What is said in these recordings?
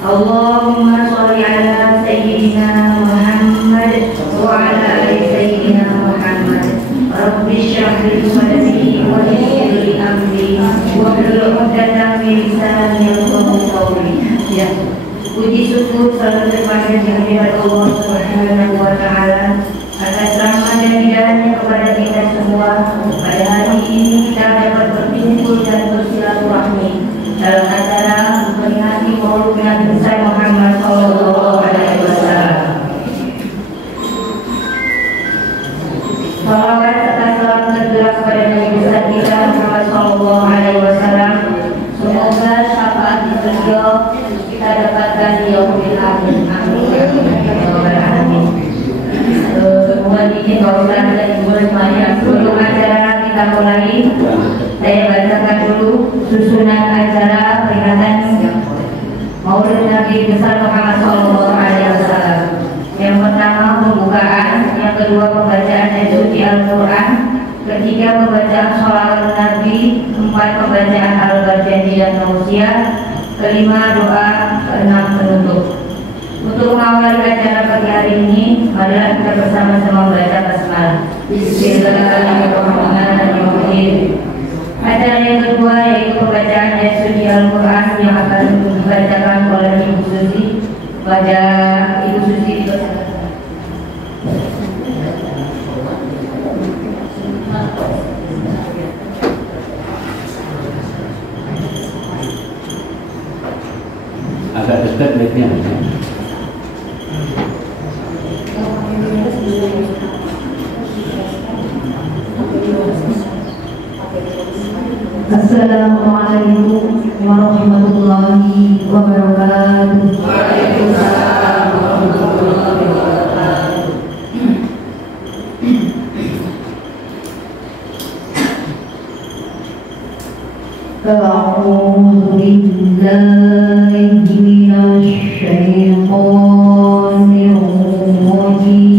Allahumma sholli ala sayyidina Muhammad wa ala ali sayyidina Muhammad. Rabbi shrah li sadri wa yassir li amri wahlul 'uqdatam min lisani yafqahu qawli. Ya. Puji syukur selalu terpanjang kehadirat Allah Subhanahu wa taala atas rahmat dan hidayahnya kepada kita semua. Pada hari ini kita dapat berkumpul dan bersilaturahmi dalam acara memperingati Maulid Nabi besar Muhammad sallallahu alaihi wasallam. Salawat serta salam tercurah kepada Nabi besar kita Muhammad sallallahu alaihi wasallam. Semoga syafaat beliau kita dapatkan di yaumil akhir. Amin. Mohon izin Bapak dan Ibu semuanya, sebelum acara kita mulai, saya bacakan dulu susunan acara peringatan Maulid Nabi besar Muhammad sallallahu alaihi wasallam. Yang pertama pembukaan, yang kedua pembacaan ayat suci Al-Qur'an, ketiga pembacaan sholawat Nabi, empat pembacaan Al-Baqarah dan Tausiah, kelima doa, keenam penutup. Untuk mengawali acara pagi hari ini, marilah kita bersama-sama membaca basmalah. Bismillahirrahmanirrahim. Acara yang kedua yaitu pembacaan ayat suci Al-Quran yang akan dibacakan oleh Ibu Susi. Pada Ibu Susi dipersilakan. Agak dekat mic-nya. Assalamualaikum warahmatullahi wabarakatuh. Waalaikumsalam warahmatullahi wabarakatuh. A'udzu billahi minasy syaithanir rajim.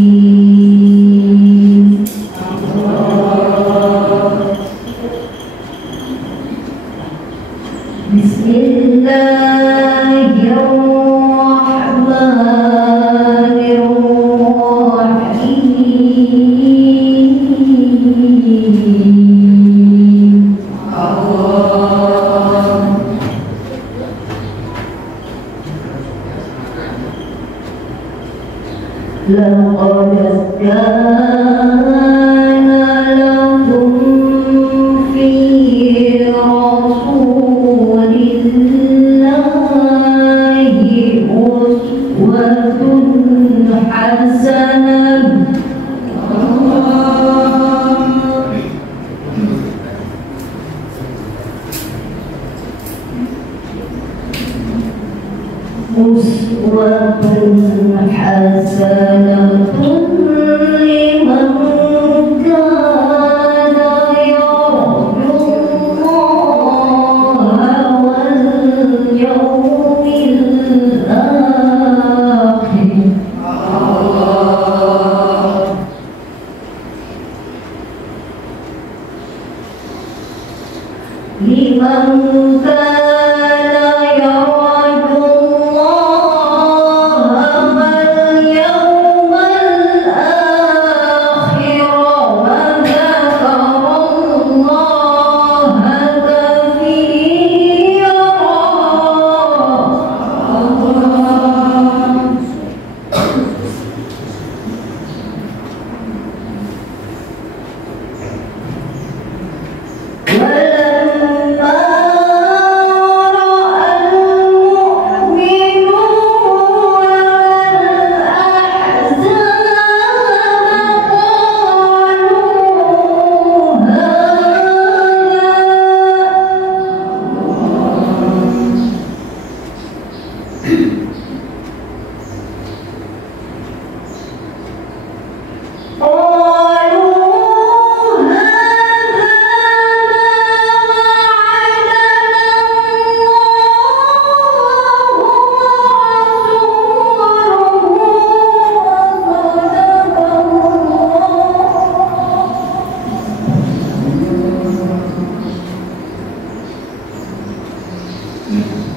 لقد كان لكم في رسول الله أسوة حسنة حسنة لمن كان يرجو الله واليوم الآخر. لمن كان يرجو الله واليوم الآخر Assalamualaikum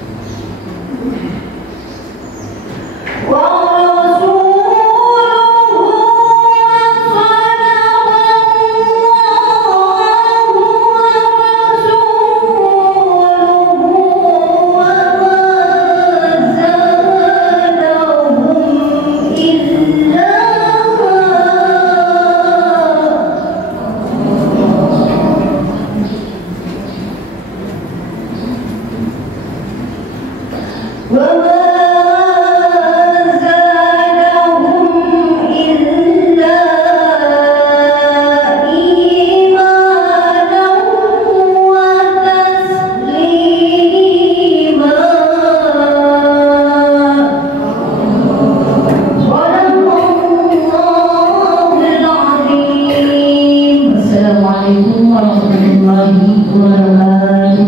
warahmatullahi wabarakatuh.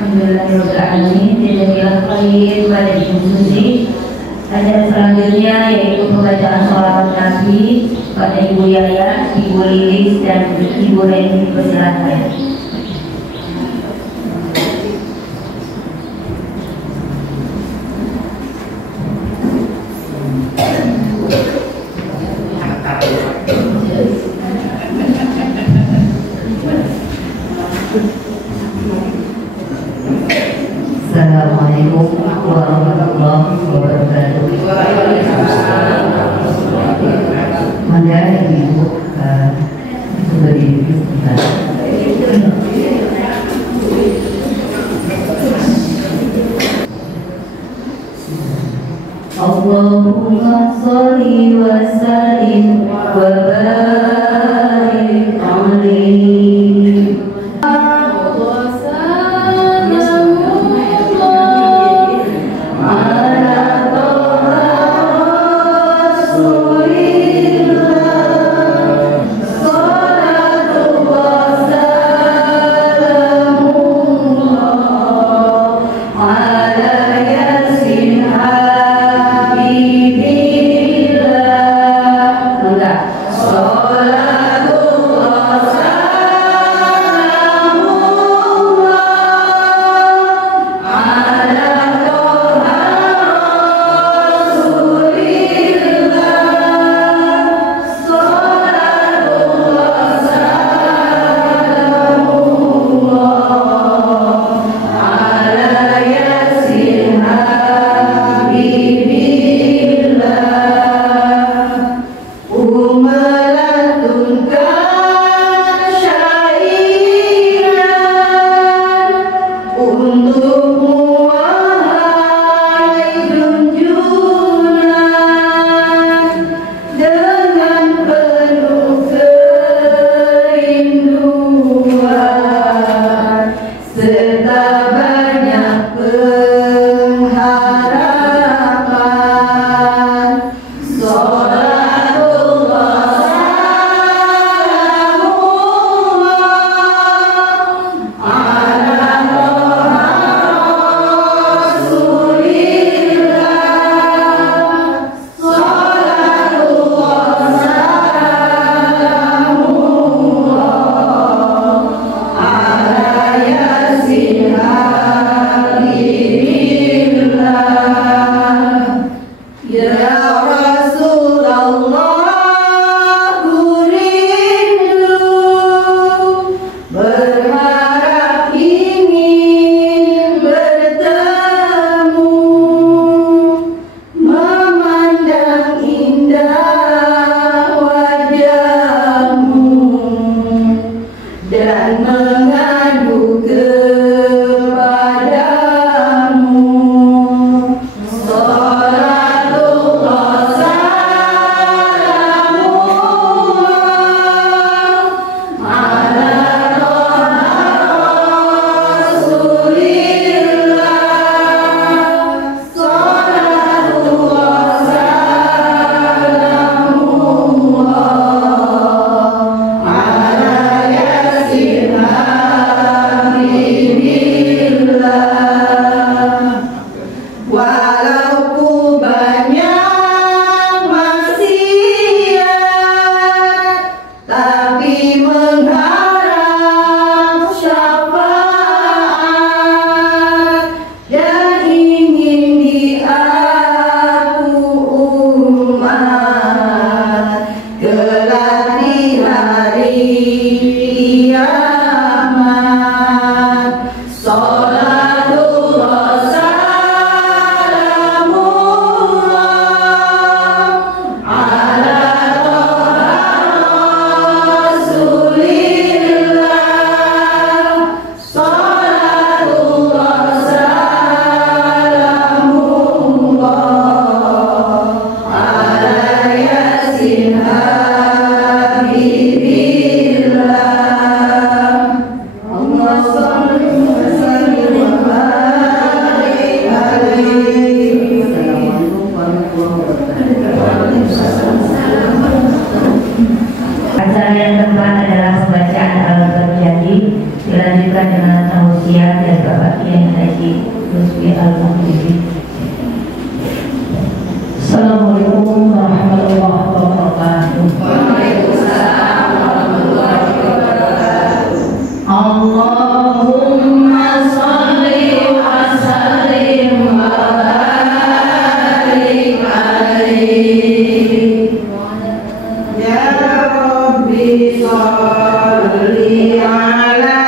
Alhamdulillahirrahmanirrahim. Jazakallahu khair pada Ibu Susi. Acara selanjutnya yaitu pembacaan sholawat Nabi pada Ibu Yaya, Ibu Lilis dan Ibu Reni. Persilakan. Assalamualaikum warahmatullahi wabarakatuh. Manda Ibu berdiri sebentar. Allahumma sholli wa sallim wa barik alaihi. So Assalamualaikum warahmatullahi wabarakatuh. Waalaikumsalam warahmatullahi wabarakatuh. Allahumma sholli wa sallim wa barik alaihi. Ya Rabbi sholli ala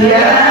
Ya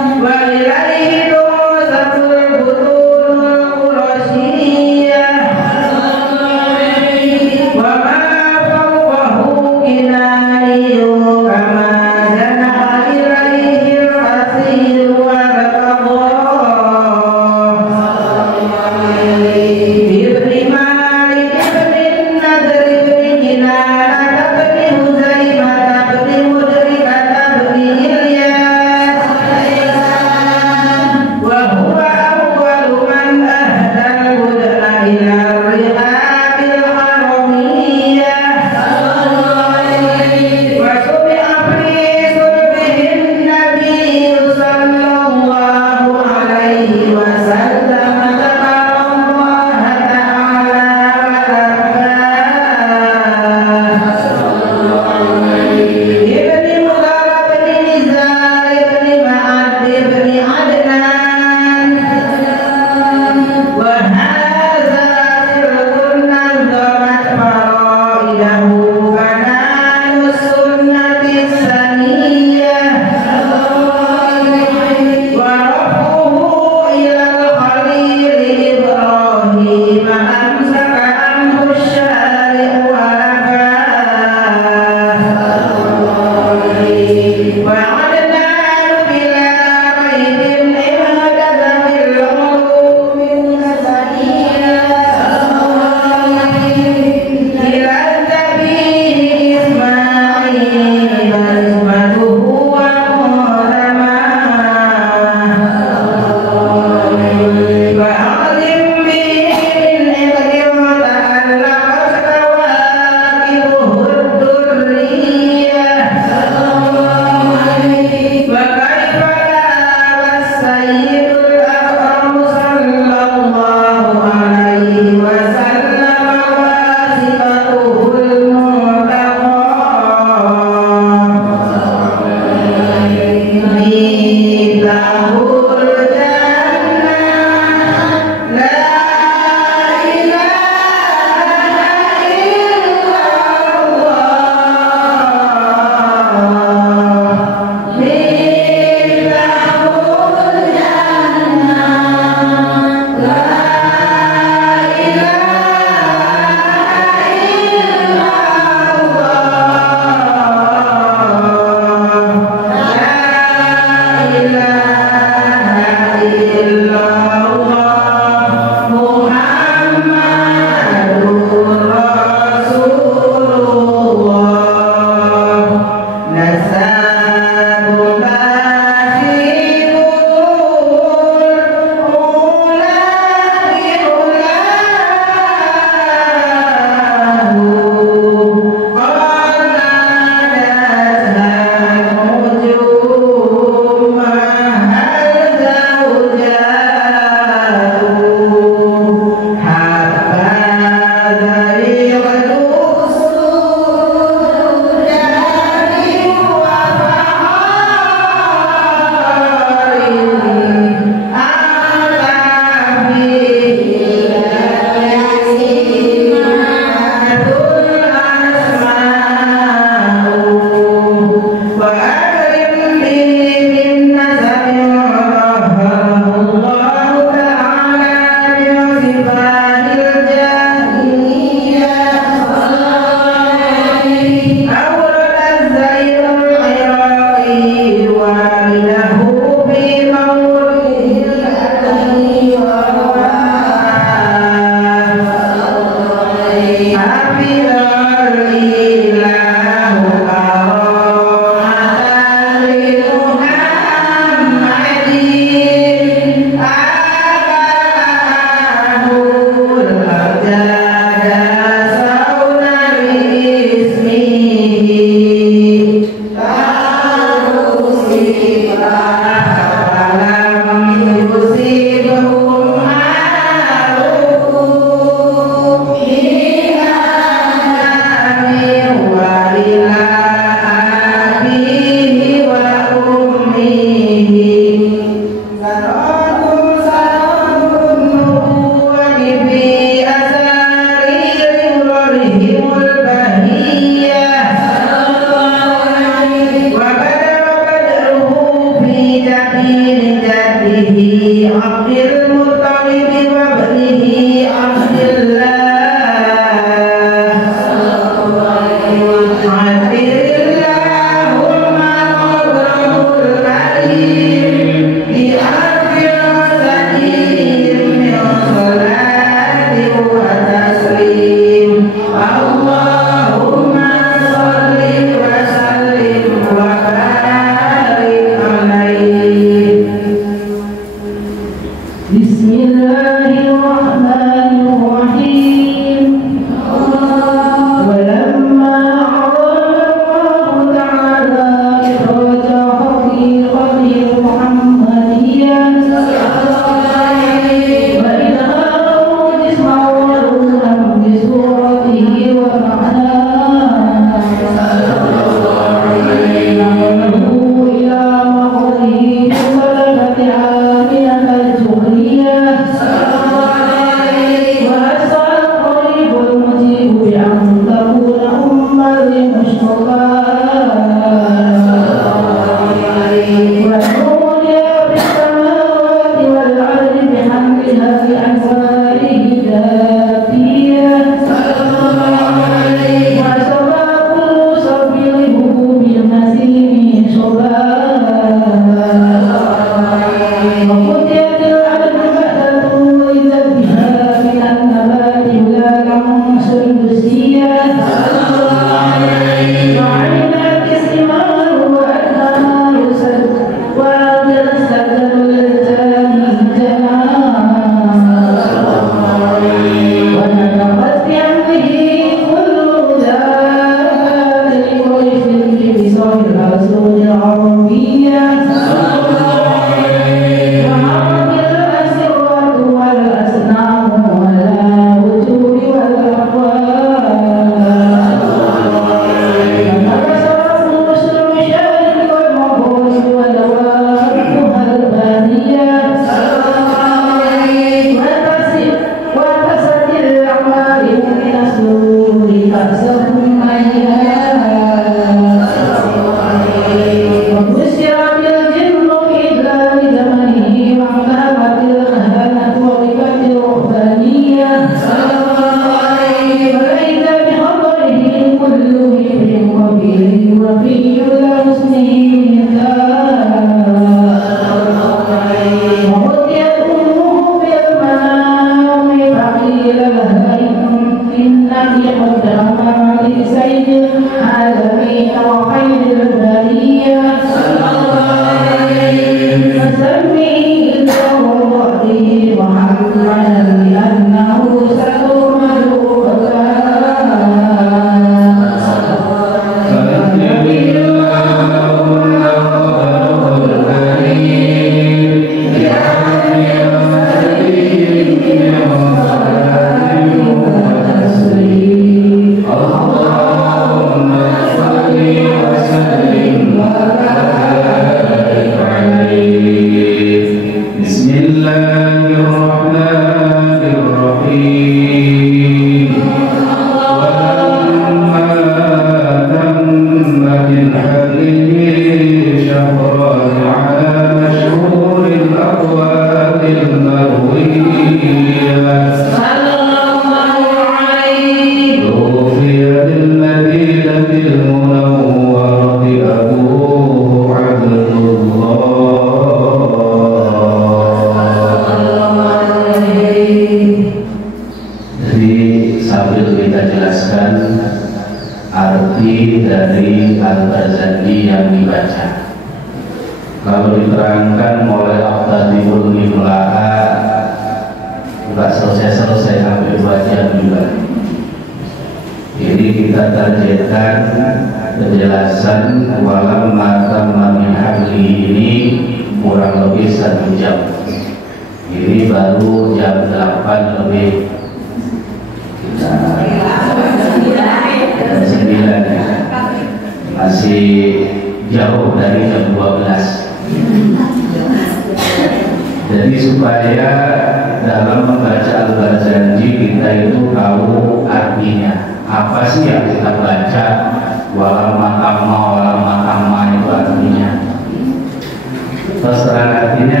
Terus terang artinya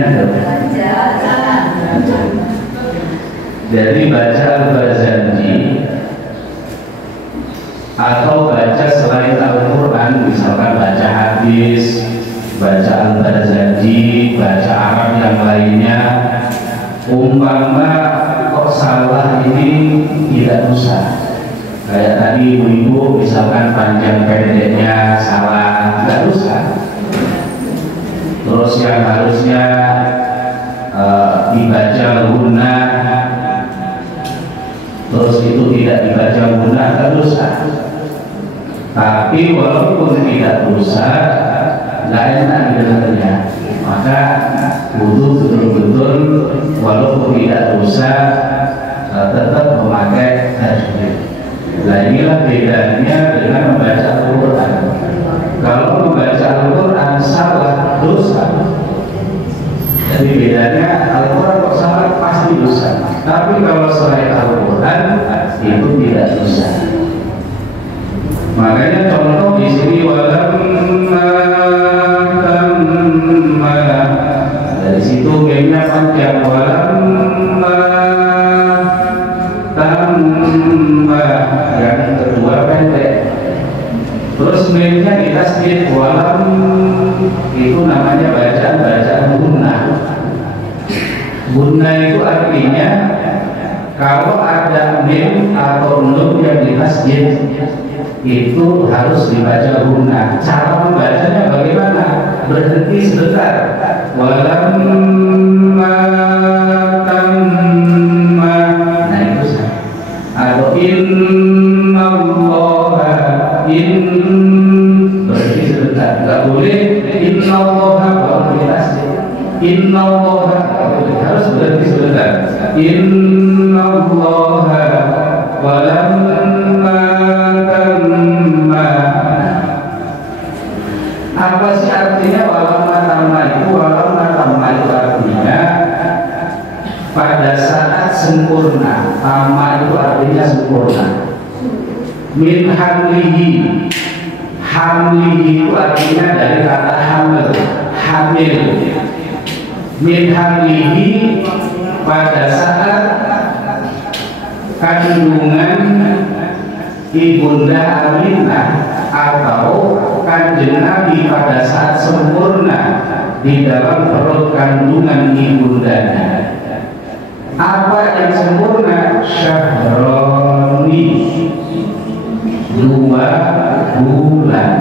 Jadi baca Al-Barzanji atau baca selain Al-Quran, misalkan baca hadis, baca Al-Barzanji, baca Arab yang lainnya, umpama kok salah ini tidak usah. Kayak tadi ibu-ibu misalkan panjang pendeknya salah, tidak usah. Terus yang harusnya dibaca gunnah, terus itu tidak dibaca gunnah, tidak usah. Tapi walaupun tidak usah, nggak enak didengarnya, maka butuh betul-betul walaupun tidak usah tetap memakai tajwid. Nah inilah bedanya dengan membaca Al-Quran. Kalau membaca Al-Quran salah, dosa. Jadi bedanya Al-Quran kok salah pasti dosa. Tapi kalau selain Al-Quran itu tidak dosa. Makanya contoh di sini walamma tamma, dari situ gamenya panjang, walamma tamma, yang kedua pendek. Terus memnya di tasdid, walam itu namanya bacaan gunnah. Gunnah itu artinya kalau ada mim atau nun yang di tasdid itu harus dibaca gunnah. Cara membacanya bagaimana? Berhenti sebentar. Walamma tamma. Nah itu sah. Atau innallaha, berhenti sebentar. Enggak boleh innallaha kalau di tasdid. Innallaha harus berhenti sebentar. Innallaha walamma tamma. Apa sih artinya walamma tamma itu? Walamma tamma itu artinya pada saat sempurna. Tamma itu artinya sempurna. Min hamlihi, hamlihi itu artinya dari kata hamil, hamil. Min hamlihi pada saat kandungan ibunda Aminah atau kanjeng Nabi pada saat sempurna di dalam perut kandungan ibundanya. Apa yang sempurna? Syahroni, 2 bulan.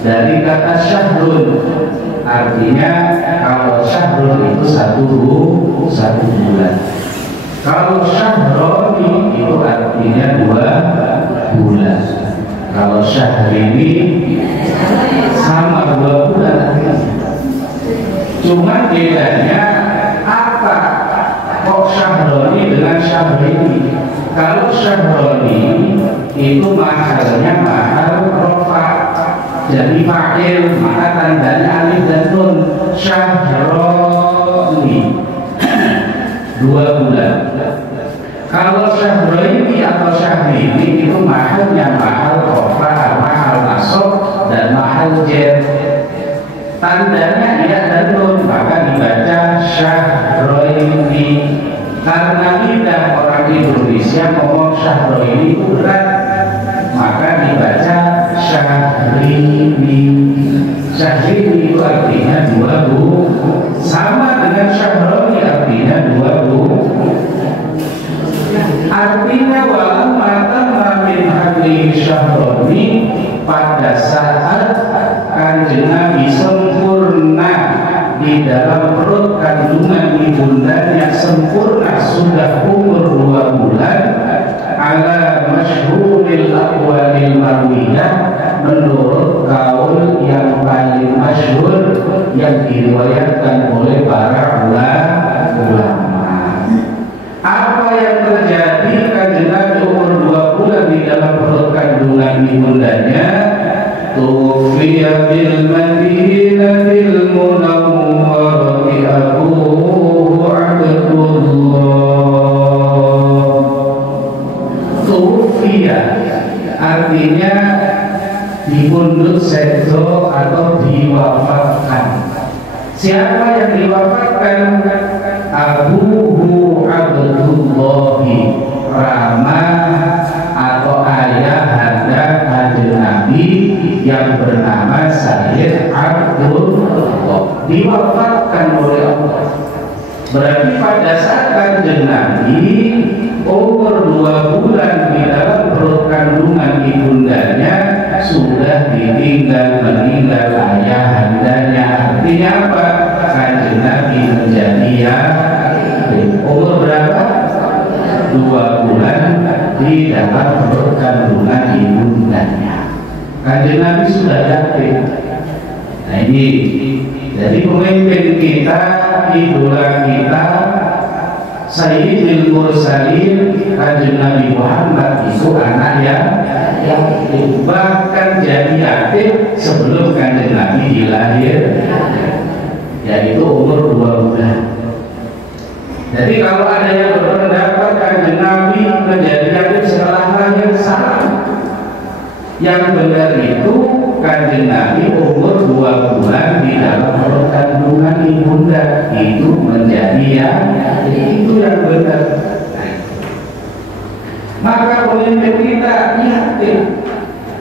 Dari kata syahrun, artinya kalau syahrun itu satu bulan. Kalau syahroni itu artinya 2 bulan. Kalau syahrini sama 2 bulan artinya. Cuma bedanya apa? Kok syahroni dengan syahrini? Kalau syahroni itu mahalnya mahal rofa, jadi fa'il, maka tandanya alif dan nun. Syahroni 2 bulan. Kalau syahrini atau syahrini itu mahalnya mahal rofa, mahal masuk dan mahal jer. Tandanya ya dan nun, maka dibaca syahrini. Karena lidah orang Indonesia ngomong syahrini itu berat, maka dibaca syahrini. Syahrini itu artinya 2 bulan, sama dengan syahroni artinya 2 bulan. Artinya walamma tamma min hamli syahroni, pada saat kanjeng Nabi sempurna di dalam perut kandungan ibundanya, sempurna sudah umur 2 bulan, ala masyhuril aqwalil marwiyah, menurut kaul yang paling masyhur yang diriwayatkan oleh para ulama. Apa yang terjadi kanjeng Nabi umur 2 bulan di dalam perut kandungan ibundanya? Tufiya bil madinatil munawwarati abuhu Abdullah. Tufiya artinya dipundhut sedo atau diwafatkan. Siapa yang diwafatkan? Abuhu Abdullah. Abdullahi ramah atau ayah hadap kanjeng Nabi yang bernama Sayyid Abdullah, diwafatkan oleh Allah. Berarti pada saat kanjeng Nabi umur 2 bulan di dalam perut kandungan ibundanya sudah ditinggal meninggal ayah handanya. Artinya apa? Kanjeng Nabi menjadi yatim. Umur berapa? 2 bulan di dalam perut kandungan ibundanya. Kanjeng Nabi sudah yatim. Nah ini, jadi pemimpin kita, idola kita, Sayyidul Mursalin Kanjeng Nabi Muhammad itu anak yatim, bahkan jadi yatim sebelum Kanjeng Nabi dilahir, yaitu umur 2 bulan. Jadi kalau ada yang berpendapat Kanjeng Nabi menjadi yatim setelah lahir, salah. Yang benar itu Kanjeng Nabi umur 2 bulan di dalam perut kandungan ibunda itu menjadi yatim, itu yang benar. Maka pemimpin kita yatim.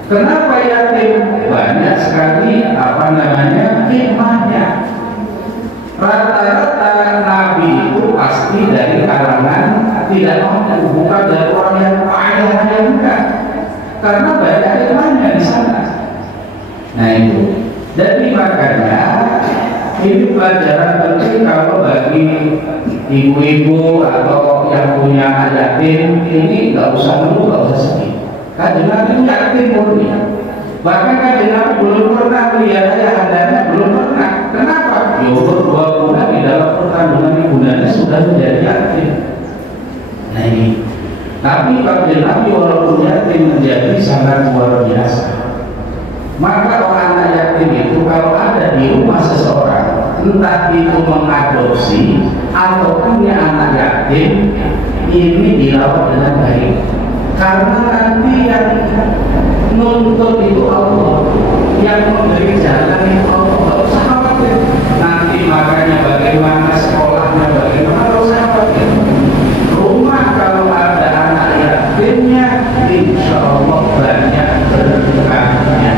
Kenapa yatim? Banyak sekali hikmahnya. Rata-rata Nabi itu pasti dari kalangan tidak mampu, bukan dari orang yang kaya, enggak. Karena banyak hikmahnya di sana. Nah itu, jadi makanya ini pelajaran penting kalau bagi ibu-ibu atau yang punya anak yatim, ini nggak usah nunggu, nggak usah sedih. Kanjeng Nabi yatim murni. Bahkan Kanjeng Nabi belum pernah melihat ayah handanya, belum pernah. Kenapa? Ya umur 2 bulan di dalam perkandungan ibundanya sudah menjadi yatim. Nah ini. Tapi Kanjeng Nabi walaupun yatim menjadi sangat luar biasa. Maka orang anak yatim itu kalau ada di rumah seseorang, entah itu mengadopsi atau punya anak yatim, ini dirawat dengan baik. Karena nanti yang nuntut itu Allah, yang memberi jalan itu Allah. Tidak usah khawatir. Nanti makanya bagaimana sekolahnya, bagaimana, tidak usah khawatir. Rumah kalau ada anak yatimnya, insya Allah banyak berkahnya.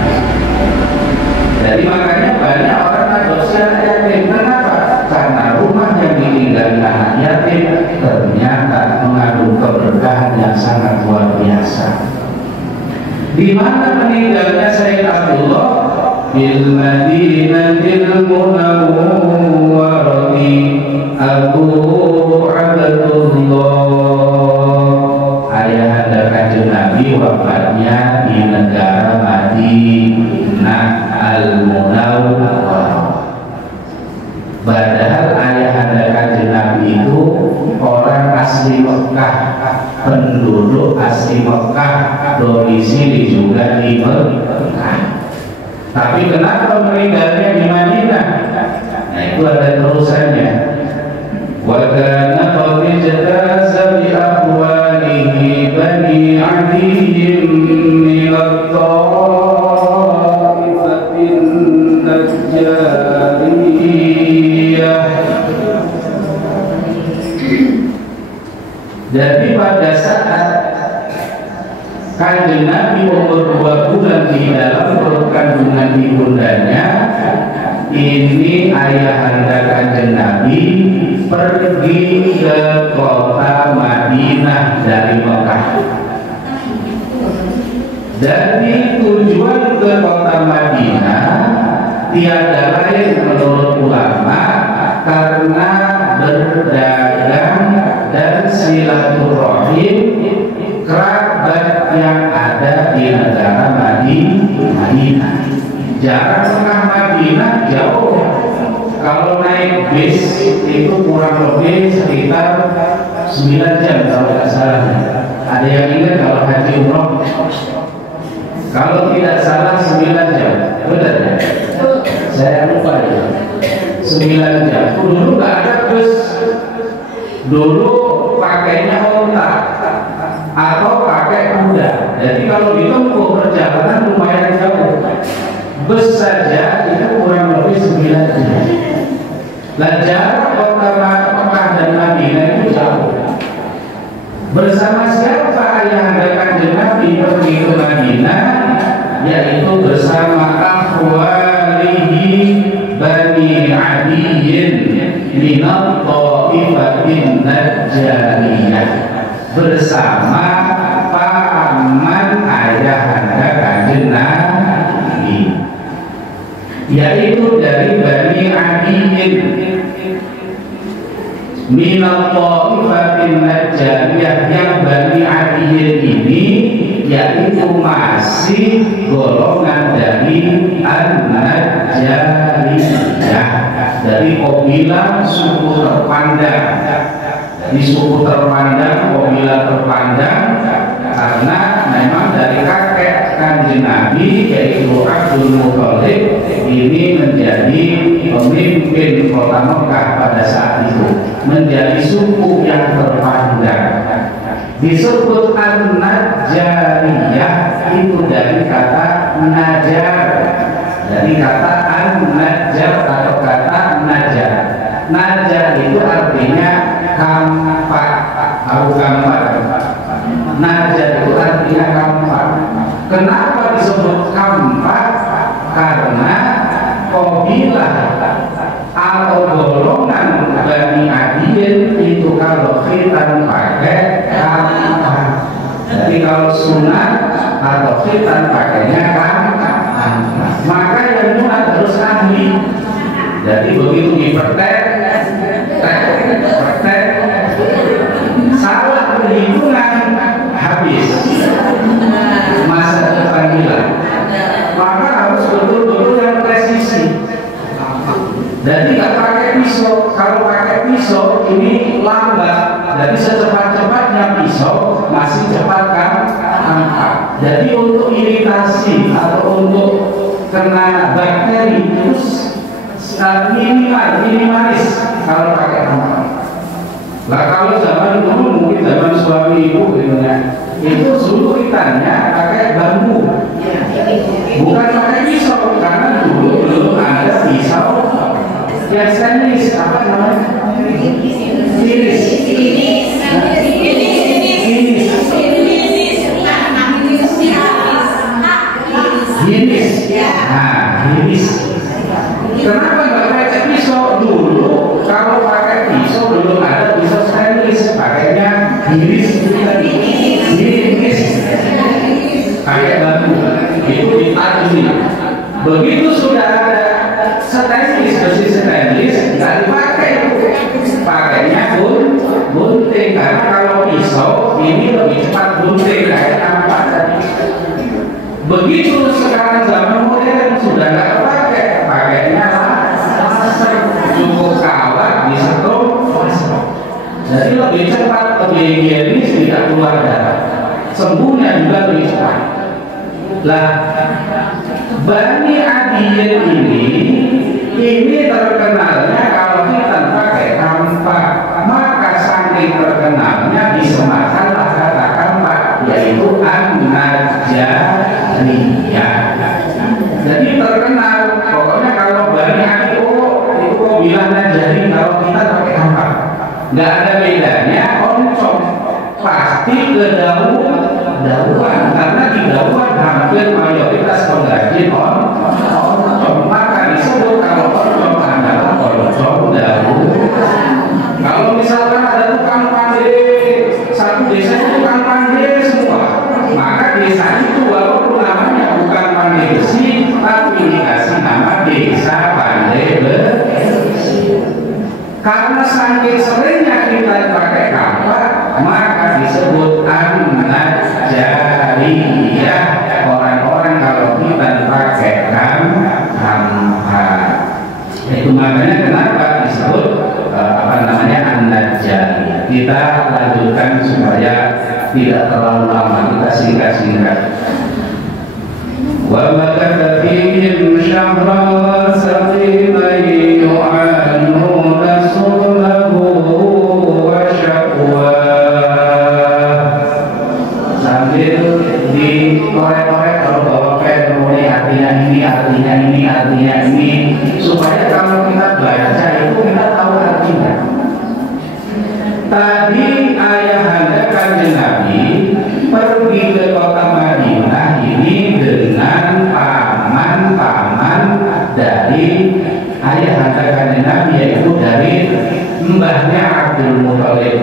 Jadi makanya banyak orang adopsi anak yatim. Kenapa? Karena rumah yang ditinggali anak yatim ternyata mengandung keberkahan yang sangat luar biasa. Di mana meninggalnya Sayyid Abdullah? Bil Madinatil Munawwarati Abu Abdullah. Ayahanda Kanjeng Nabi wafatnya di negara Madinah Al-Munawwarah. Padahal ayahanda Kanjeng Nabi itu orang asli Mekah, penduduk asli Mekah, domisili juga di Mekah. Tapi kenapa meninggalnya di Madinah? Nah itu ada terusannya. Wa kana qad jataza bi aqwalihi bani adiyyin min at-ta'ifatin najjariyah. Jadi pada saat Kanjeng Nabi umur 2 bulan di dalam perut kandungan ibundanya, ini ayahanda Kanjeng Nabi pergi ke kota Madinah dari Mekah. Dari tujuan ke kota Madinah tiada lain menurut ulama karena berdagang dan silaturahim kerabat yang ada di negara Madinah. Jarak Mekah Madinah jauh. Kalau naik bis itu kurang lebih sekitar 9 jam kalau tidak salah. Ada yang ingat kalau haji umroh? Kalau tidak salah 9 jam. Benar ya? Saya lupa ya. 9 jam. Dulu nggak ada bus. Dulu pakainya onta atau pakai kuda. Jadi kalau ditempuh perjalanan lumayan jauh. Bus saja itu kurang lebih 9 jam. Dan jarak kota Mekah dan Madinah itu jauh. Bersama siapa ayahanda Kanjeng Nabi pergi ke Madinah? Yaitu bersama akhwalihi Bani Adiyyin minat ta'ifatin najjariyah, bersama paman ayahanda Kanjeng Nabi, yaitu dari Bani Adiyyin minat ta'ifatin najjariyah. Yang Bani Adiyyin ini yaitu masih golongan dari An-Najjariyah, dari kabilah suku terpandang. Dari suku terpandang, kabilah terpandang, karena memang dari kakek Kanjeng Nabi yaitu Abdul Muthalib ini menjadi pemimpin kota Mekah pada saat itu, menjadi suku yang terpandang. Disebut An-Najjariyah itu dari kata najar, dari kata An-Najjar atau kata najar. Najar itu artinya kampak, tahu kampak? Najar itu artinya kampak. Kenapa disebut kampak? Karena kabilah atau golongan Bani Adiyyin itu kalau khitan pakai kampak. Jadi kalau sunat atau khitan pakainya kampak. Maka yang sunat harus ahli. Jadi begitu dipertek, salah perhitungan habis, masa depan hilang. Maka harus betul-betul yang presisi. Jadi nggak pakai pisau. Kalau pakai pisau ini lambat. Jadi secepat-cepatnya pisau masih cepat kan angkat. Jadi untuk iritasi atau untuk kena bakteri itu minimalis kalau pakai angkat. Lah kalau zaman dulu mungkin zaman suami ibu gitu ya, itu sulitannya pakai bambu, bukan pakai pisau, karena dulu belum ada pisau yang stainless, apa namanya? Iris. Kenapa nggak pakai pisau dulu? Kalau pakai pisau belum ada pisau stainless, pakainya iris, pakai bambu. Itu ditajui. Begitu sudah ada stainless, besi stainless, nggak dipakai. Pakainya gunting, karena kalau pisau ini lebih cepat gunting kayak apa tadi. Begitu sekarang zaman modern sudah nggak pakai, pakainya laser, cukup kawat disetrum, jadi lebih cepat, lebih higienis, tidak keluar darah, sembuhnya juga lebih cepat. Lah, Bani Adiyyin ini terkenalnya kalau kita pakai kampak, maka saking terkenalnya disemakanlah kata kampak, yaitu An-Najjariyah. Jadi terkenal, pokoknya kalau Bani Adiyyin itu bilang Najjariyah, kalau kita pakai kampak, nggak ada bedanya oncom, pasti ke dauan, karena di dauan hampir mayoritas pengrajin oncom, maka disebut kalau oncom adalah oncom dauan. Kalau misalkan ada tukang pandai, satu desa itu tukang pandai semua, maka desa itu walaupun namanya bukan pandai besi, tapi dikasih nama desa pandai besi. Karena saking seringnya kita pakai kampak, maka disebut An-Najjariyah. Orang-orang kalau kita pakai kampak, itu makanya kenapa disebut An-Najjariyah. Kita lanjutkan supaya tidak terlalu lama, kita singkat-singkat. Wa makatha fihim syahran wa saqiman yu'annuna sullahu wa syaqwah. Sambil dikorek-korek kalau bawa pen, artinya ini, supaya kalau kita baca itu kita tahu artinya. Tadi ayahanda Kanjeng dari ayah anda kanjeng Nabi, yaitu dari mbahnya Abdul Muthalib.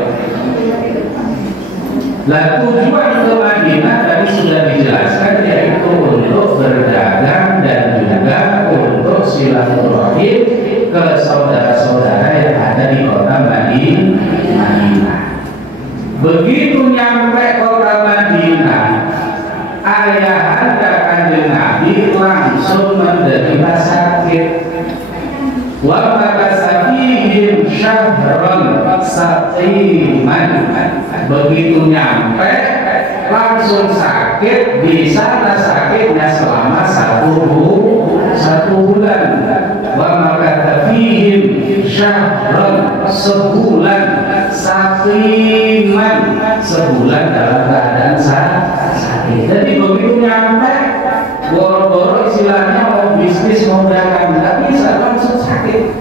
Lah tujuan ke Madinah tadi sudah dijelaskan, yaitu untuk berdagang dan juga untuk silaturahim ke saudara-saudara yang ada di kota Madinah. Begitu nyampe kota Madinah, ayahanda kanjeng Nabi langsung menderita sakit. Wa makasa fihim syahran saqiman. Begitu nyampe langsung sakit, di sana sakitnya selama satu bulan. Wa makasa fihim syahran, sebulan, saqiman, sebulan dalam keadaan sakit. Jadi begitu nyampe, boro-boro istilahnya mau bisnis, mau dagang, nggak bisa, langsung sakit.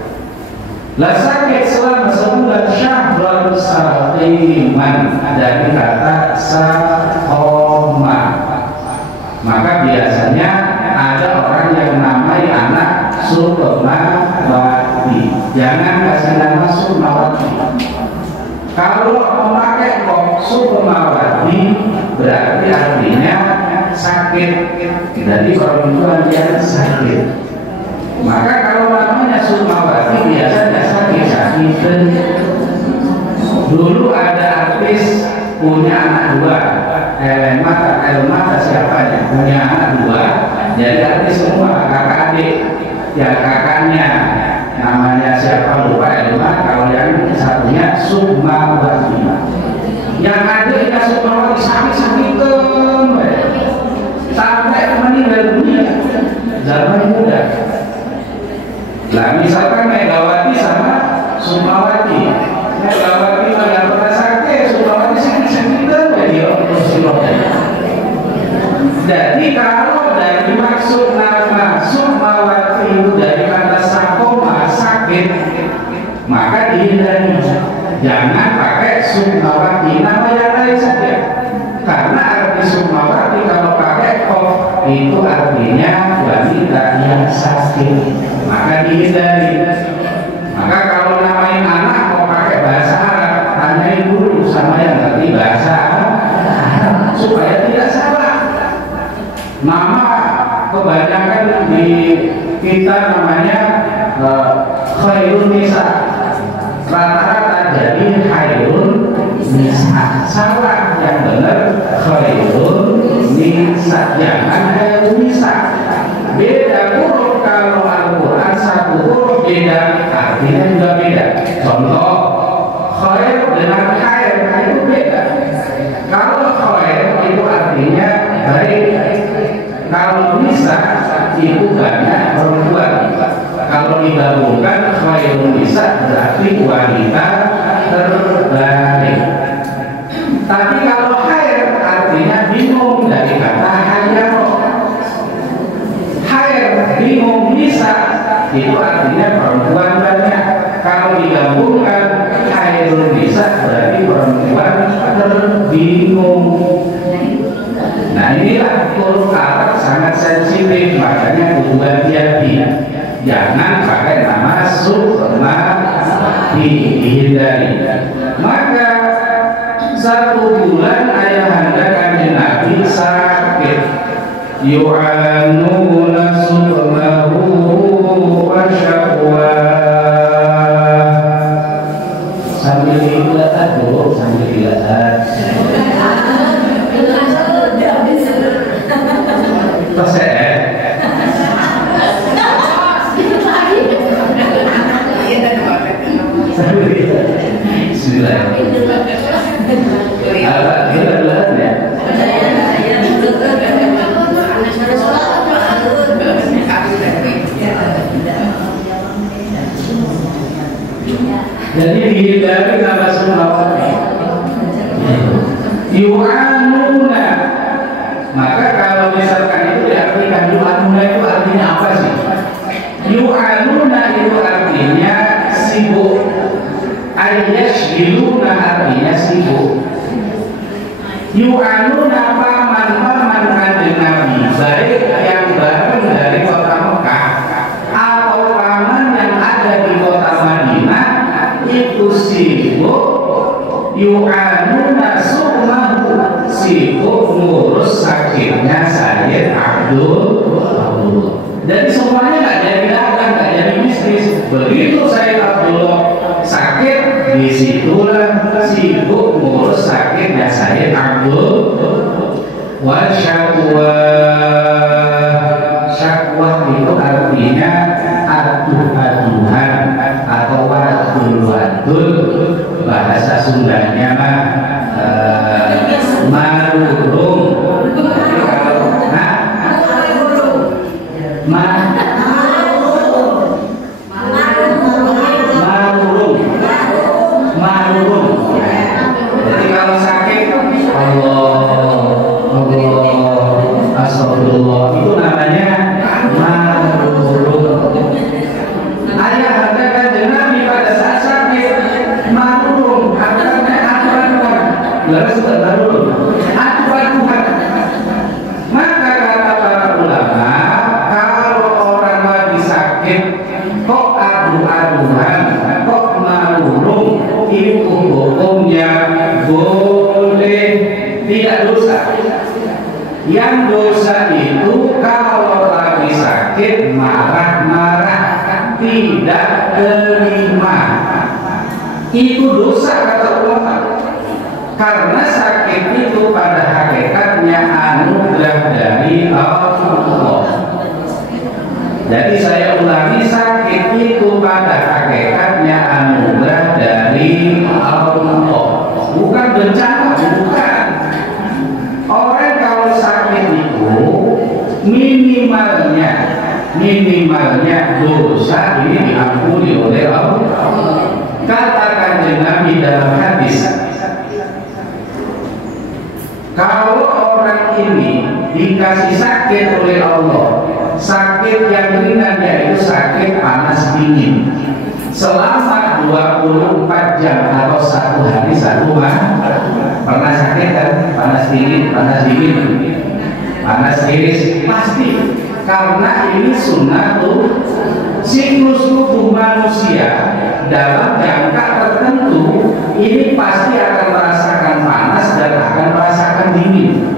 Lah sakit selama sebulan, syahran saqiman, dari kata saqoma. Maka biasanya ada orang yang namai anak Sukmawati. Jangan kasih nama Sukmawati. Kalau memakai kok Sukmawati berarti artinya sakit. Jadi perempuan yang sakit. Maka kalau namanya Sukmawati biasanya sakit-sakitan. Dulu ada artis punya anak dua, Elma siapa ya? Punya anak dua, jadi artis semua, kakak adik. Yang kakaknya namanya siapa lupa, Elma. Kalau yang satunya Sukmawati. Yang adiknya Sukmawati sakit-sakitan sampai meninggal dunia zaman muda. Nah misalkan Megawati sama Sukmawati, Megawati nggak pernah sakit, Sukmawati sakit-sakitan jadi kalau dari maksud nama Sukmawati itu dari kata sakoma, sakit, maka dihindari. Jangan pakai Sukmawati, nama yang lain saja. Karena arti Sukmawati kalau pakai kof itu artinya wanita yang sakit, maka dihindari. Maka kalau namain anak mau pakai bahasa Arab, tanyain dulu sama yang ngerti bahasa Arab supaya tidak salah. Nama kebanyakan di kita namanya khairun nisa, rata-rata jadi khairun nisa. Salah, yang benar khairun nisa, jangan khairun nisa. Beda huruf, kalau Al-Quran satu huruf beda, artinya juga beda. Contoh, khair dengan khair itu beda. Kalau khair itu artinya baik, kalau nisa itu banyak perempuan. Kalau digabungkan khairun nisa berarti wanita terbaik. Tapi kalau khair artinya bingung, dari kata hayaro. Khair bingung, nisa itu artinya perempuan banyak. Kalau digabungkan khairun nisa berarti perempuan terbingung. Nah inilah huruf Arab sangat sensitif, makanya kudu hati-hati. Jangan pakai nama Sukmawati, dihindari. Maka satu bulan ayahanda kanjeng Nabi sakit. Yu'anuna sukmahu wa syaqwa. Sambil dilihat dulu, sambil dilihat. Jadi dihindari nama Sukmawati. Yu'anuna, maka kalau misalkan itu diartikan yu'anuna itu artinya apa sih? Yu'anuna itu artinya sibuk. Ayyashghiluna artinya sibuk. Yu'anuna paman-paman kanjeng Nabi, baik yang bareng dari kota Mekah atau bisnis. Begitu Said Abdullah sakit, disitulah sibuk ngurus sakitnya Said Abdullah. Wa syakwa, syakwa itu artinya aduh-aduhan atau wadul-wadul, bahasa Sundanya mah marurung. Marurung. Jadi kalau sakit, astagfirullah, itu namanya marurung. Ayah katakan Nabi pada saat sakit marurung, artinya aturan-aturan. Lalu sudah marurung, aturan-aturan. Maka kata para ulama, kalau orang lagi sakit kok adu-aduan, kok marurung, itu hukumnya boleh, tidak dosa. Yang dosa itu kalau lagi sakit marah-marah, tidak terima, itu dosa kata ulama. Karena sakit itu pada hakikatnya anugerah dari Allah. Jadi saya ulangi, sakit itu pada hakikatnya anugerah dari Allah, bukan bencana, bukan. Orang kalau sakit itu minimalnya dosa ini diampuni oleh Allah. Katakan Nabi dalam hadis, kalau orang ini dikasih sakit oleh Allah, sakit yang ringan yaitu sakit panas dingin, selama 24 jam atau 1 hari 1 malam. Pernah sakit kan? Panas dingin, panas tiris, pasti. Karena ini sunnatul, siklus tubuh manusia dalam jangka tertentu ini pasti akan merasakan panas dan akan merasakan dingin.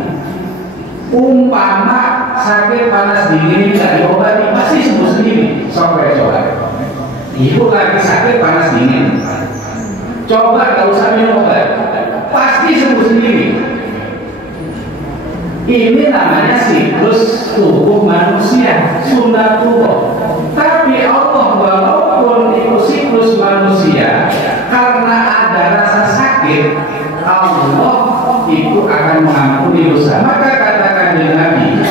Umpama sakit panas dingin tidak diobati pasti sembuh sendiri. Coba ibu lagi sakit panas dingin, coba gak usah minum obat, pasti sembuh sendiri. Ini namanya siklus tubuh manusia, sunnatullah. Tapi Allah walaupun itu siklus manusia, karena ada rasa sakit, Allah itu akan mengampuni dosa. Maka katakan Nabi,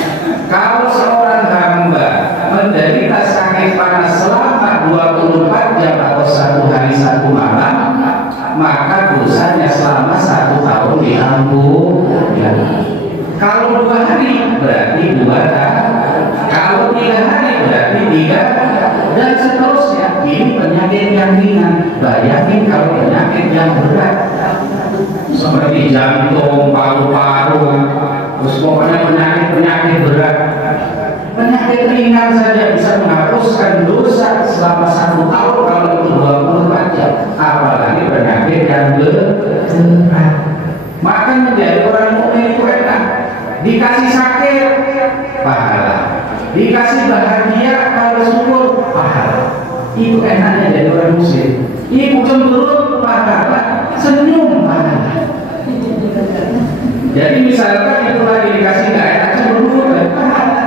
kalau seorang hamba menderita sakit panas selama 24 jam atau 1 hari 1 malam, maka dosanya selama 1 tahun diampuni. Kalau 2 hari berarti 2 tahun, kalau 3 hari berarti 3, dan seterusnya. Ini penyakit yang ringan. Bayangin kalau penyakit yang berat seperti jantung, paru-paru, terus pokoknya penyakit berat. Penyakit ringan saja bisa menghapuskan dosa selama 1 tahun kalau itu 24 jam, apalagi penyakit yang berat. Maka menjadi orang mukmin itu enak, dikasih sakit pahala, dikasih bahagia kalau syukur pahala. Itu enaknya jadi orang muslim. Ibu cemberut pahala, senyum pahala. Jadi misalkan itu lagi dikasih nggak enak, cemberut pahala.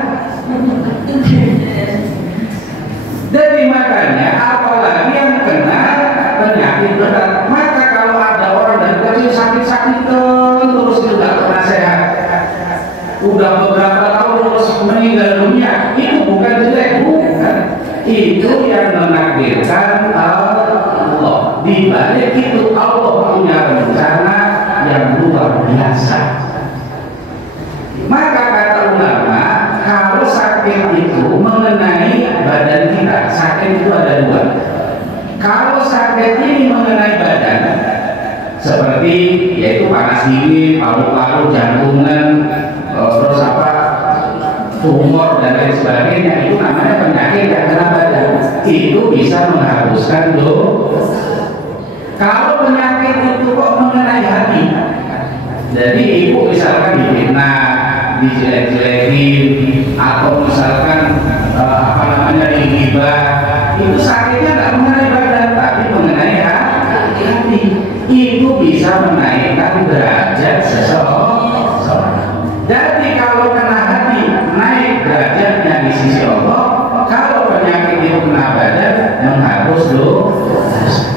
Jadi makanya apalagi yang kena penyakit berat, maka kalau ada orang dari kecil sakit-sakit terus tidak pernah sehat, udah beberapa tahun terus meninggal dunia, itu bukan jelek, bukan. Itu yang menakdirkan Allah. Di balik itu Allah punya rencana yang luar biasa. Maka kata ulama, kalau sakit itu mengenai badan kita, sakit itu ada 2. Kalau sakit ini mengenai badan, seperti yaitu panas dingin, paru-paru, jantungan, terus tumor dan lain sebagainya, itu namanya penyakit yang kena badan. Itu bisa menghapuskan dosa. Kalau penyakit itu kok mengenai hati, jadi ibu misalkan difitnah, dijelek-jelekin, atau misalkan namanya digibah, itu sakitnya nggak mengenai badan tapi mengenai hati. Itu bisa menaikkan derajat seseorang. Jadi kalau kena hati naik derajatnya di sisi Allah. Kalau penyakit itu kena badan menghapus dosa.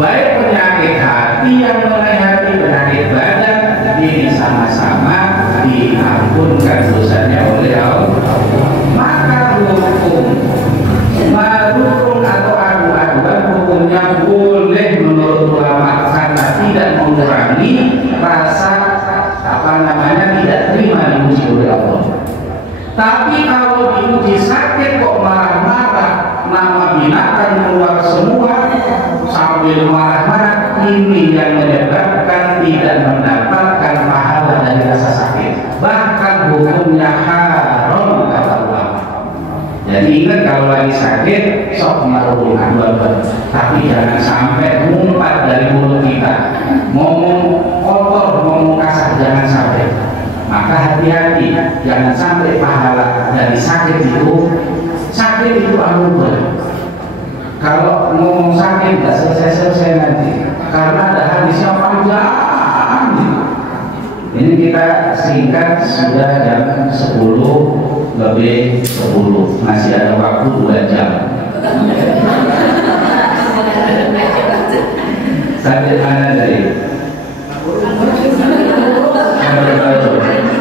Baik penyakit hati yang mengenai hati, penyakit badan ini sama-sama diampunkan dosanya oleh Allah. Maka hukum marufun atau adu-aduan hukumnya boleh menurut ulama karena tidak mengurangi rasa tidak terima diuji oleh Allah. Tapi kalau diuji sakit kok marah-marah, nama binatang keluar semua sambil marah-marah, ini yang menyebabkan tidak mendapatkan pahala dari rasa sakit. Bahkan hukumnya haram kata ulama. Jadi ingat kalau lagi sakit sok marung adu-aduan, tapi jangan sampai ngumpat dari mulut kita, ngomong kotor, ngomong kasar, jangan sampai. Maka hati-hati, jangan sampai pahala dari sakit itu anugerah. Kalau ngomong sakit nggak selesai-selesai nanti, karena ada hadisnya panjang. Ini kita singkat, sudah jam 10 lebih 10, masih ada waktu 2 jam. Sampai mana tadi?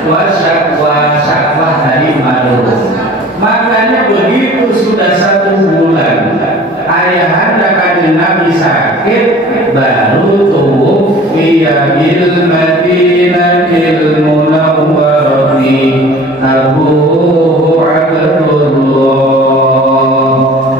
Wasyakwa hari malu. Makanya begitu sudah 1 bulan ayahanda kanjeng Nabi sakit, baru tumbuh iya bil Madinatil Munawwarati Abu Abdullah.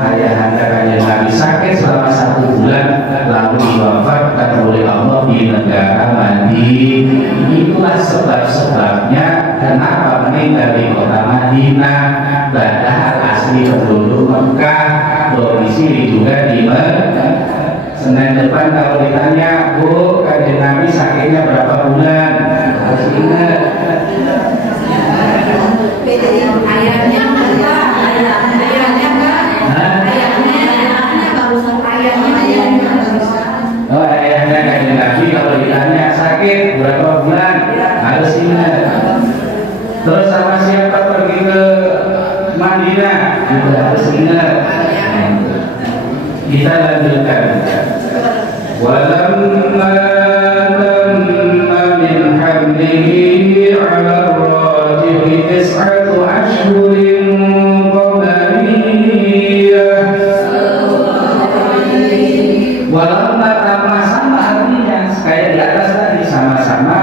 Ayahanda kanjeng Nabi sakit selama 1 bulan, lalu diwafatkan oleh Allah di negara Madinah. Itulah sebab-sebabnya kenapa meninggal di kota Madinah, padahal asli penduduk Mekah, domisili juga di Mekah. Senin depan kalau ditanya, Bu, kanjeng Nabi sakitnya berapa bulan? Harus ingat. Ayahnya oh, ayahnya kanjeng Nabi kalau ditanya sakit berapa bulan, harus ingat. Terus sama siapa pergi ke Madinah juga harus ingat. Kita lanjutkan. Walamma tamma min hamlihi 'ala ar-rajih 9 ashhurin qamariyah. Walamma tamma sama artinya kayak di atas tadi, sama-sama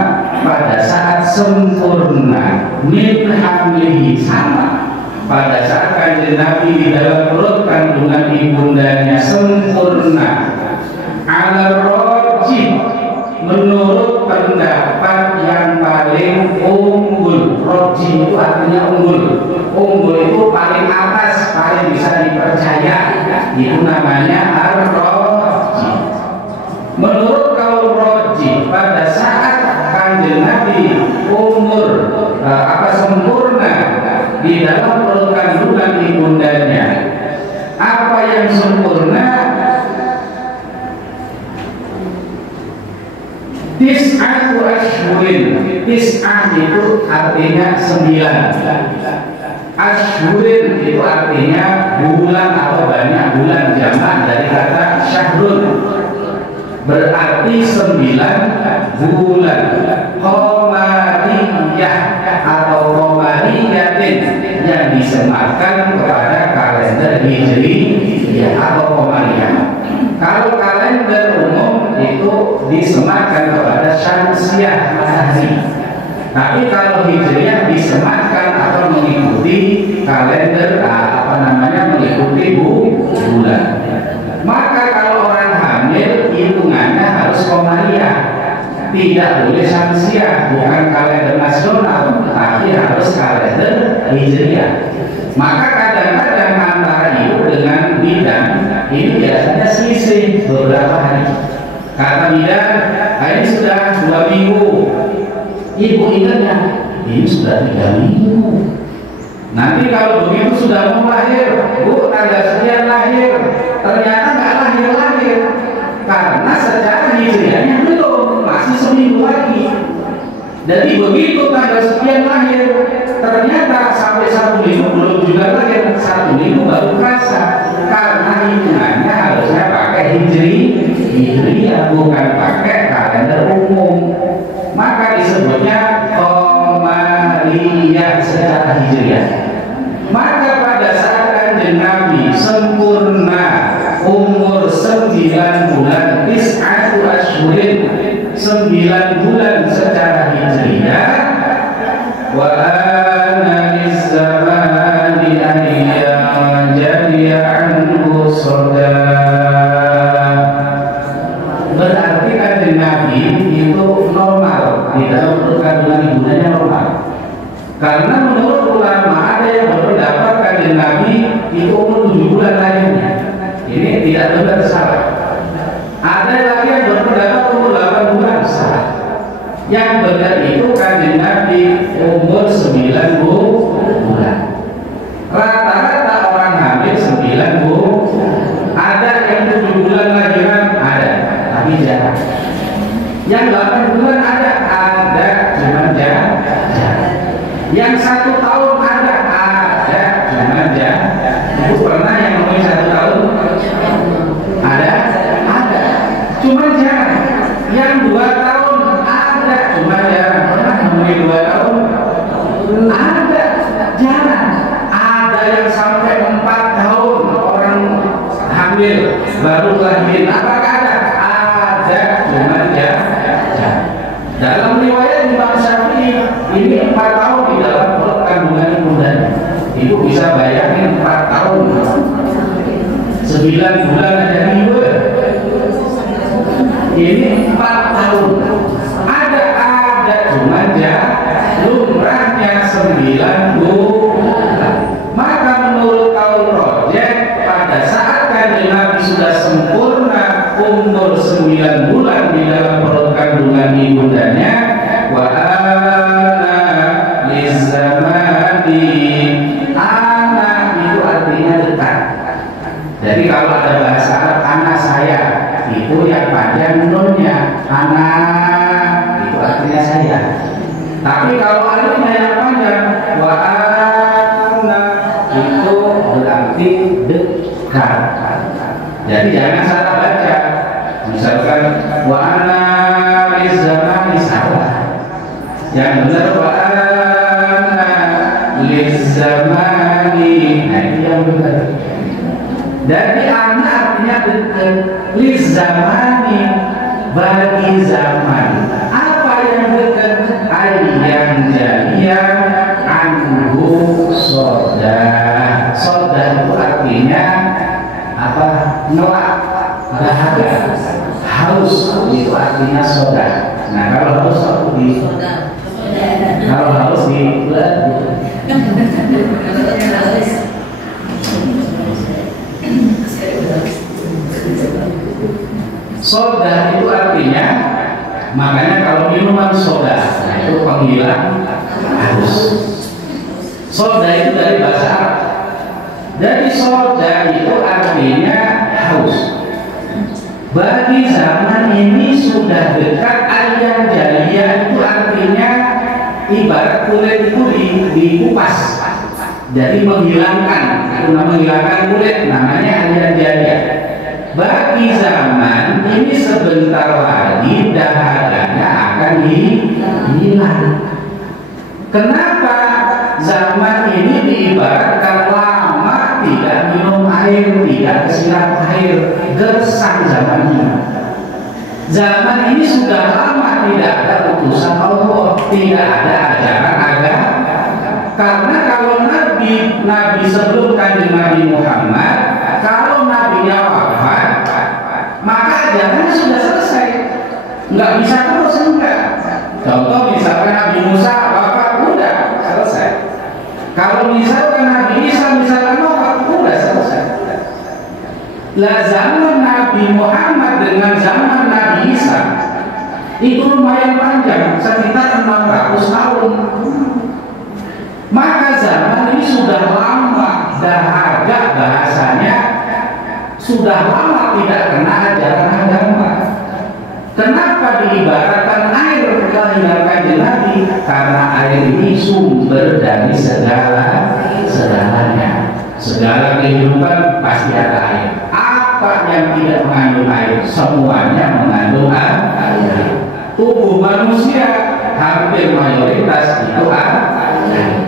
pada saat sempurna, min hamlihi sama pada saat kanjeng Nabi di dalam perut kandungan ibundanya sempurna. Ala rajih, menurut pendapat yang paling unggul. Rajih itu artinya unggul. Unggul itu paling atas, paling bisa dipercaya. Itu namanya ar-rajih. Menurut kaul rajih, pada saat kanjeng Nabi umur sempurna di dalam perut kandungan ibundanya, apa yang sempurna? Tis'atu ashhurin. Tis'ah itu artinya 9. Ashhurin itu artinya bulan atau banyak bulan, jamak dari kata syahrun. Berarti 9 bulan. Qamariyah atau qamariyatin yang disematkan kepada kalender Hijri atau qamariyah. Kalau kalender umum itu disematkan kepada syamsiah matahari. Tapi kalau Hijriah disematkan atau mengikuti kalender mengikuti bulan. Maka kalau orang hamil hitungannya harus qamariyah, tidak boleh syamsiah, bukan kalender nasional, tapi harus kalender Hijriah. Maka kadang-kadang antara ibu dengan bidan ini biasanya selisih beberapa hari. Kata bidan, ini sudah 2 minggu. Ibu ingatnya, ini sudah 3 minggu. Nanti kalau begitu sudah mau lahir, Bu, Jadi begitu tanggal sekian lahir, ternyata sampai 1 minggu belum juga lahir, 1 minggu baru terasa. Karena hitungannya harusnya pakai hijriah, bukan pakai kalender umum. Maka disebutnya Qamariyah secara hijriah. Maka pada saat Kanjeng Nabi sempurna umur 9 bulan, 9 asyhurin, 9 bulan secara hijriah, wa ana lizzamani ayyam jadiya anhu soda. Berarti Kanjeng Nabi itu normal, di dalam perut kandungan ibundanya normal. Karena menurut ulama ada yang berpendapat Kanjeng Nabi itu umur 7 bulan lahirnya. Ini tidak benar, salah. Ada lagi yang berpendapat umur 8 bulan, salah. Yang benar itu Kanjeng Nabi umur 9 bulan. Rata-rata orang hamil 9 bulan. Ada yang 7 bulan lahiran, ada, tapi jarang. Yang 8 bulan ada, cuma jarang. Yang 1 tahun ada, cuma jarang. Ibu pernah yang ngomongin 1 tahun? Ada, cuma jarang. Yang 2 tahun ada, cuma jarang. Pernah ngomongin 2 tahun? Ada, jarang. Ada yang sampai 4 tahun orang hamil baru lahirin. Apakah ada? Ada, cuma jarang. Dalam riwayat Imam Syafi'i ini 4 tahun di dalam perut kandungan ibundanya. Ibu bisa bayangin 4 tahun, 9 bulan aja ibu. Ini 4 tahun. Ada cuma lumrahnya 9 bulan. Maka menurut kaul rojeh, pada saat Kanjeng Nabi sudah sempurna umur 9 bulan di dalam perut kandungan ibundanya, wa ana lizzamani, anak itu artinya dekat. Jadi kalau ada bahasa Arab anak saya, itu yang panjang nunnya, anak itu artinya saya. Tapi kalau alifnya yang panjang, wa ana itu berarti dekat. Jadi jangan salah baca. Misalkan wa ana lizzamani, salah. Yang benar wa ana lizzamani, nah itu yang benar. Jadi anak artinya dekat, lizzamani bagi zaman. Apa yang dekat? Ayyam jaliyah anhu soda. Soda itu artinya apa? Ngelak, dahaga, haus, itu artinya soda. Nah kalau haus kalau haus di soda itu artinya, makanya kalau minuman soda, nah itu panggilan haus. Soda itu dari bahasa Arab. Jadi soda itu artinya haus. Bagi zaman ini sudah dekat ayyam jaliyah, itu artinya ibarat kulit itu dikupas. Jadi menghilangkan, itu menghilangkan kulit, namanya ayyam jaliyah. Bagi zaman ini sebentar lagi dahaganya akan hilang. Kenapa zaman ini diibaratkan lama tidak minum air, tidak kesiram air, gersang zaman ini. Zaman ini sudah lama tidak ada utusan Allah, tidak ada ajaran agama. Karena kalau Nabi sebelum Kanjeng Nabi Muhammad, kalau Nabinya wafat, maka ajarannya sudah selesai, nggak bisa terus, enggak. Contoh misalkan Nabi Musa wafat, udah selesai. Kalau misalkan Nabi Isa misalkan wafat, udah selesai. Lah zaman Nabi Muhammad dengan zaman Nabi Isa itu lumayan panjang, sekitar 600 tahun. Maka zaman ini sudah lama dahaga, bahasanya sudah lama tidak kena ajaran agama. Kenapa diibaratkan air kelahiran Kanjeng Nabi? karena air ini sumber dari segalanya. Segala kehidupan pasti ada air. Apa yang tidak mengandung air? Semuanya mengandung air. Tubuh manusia hampir mayoritas itu air.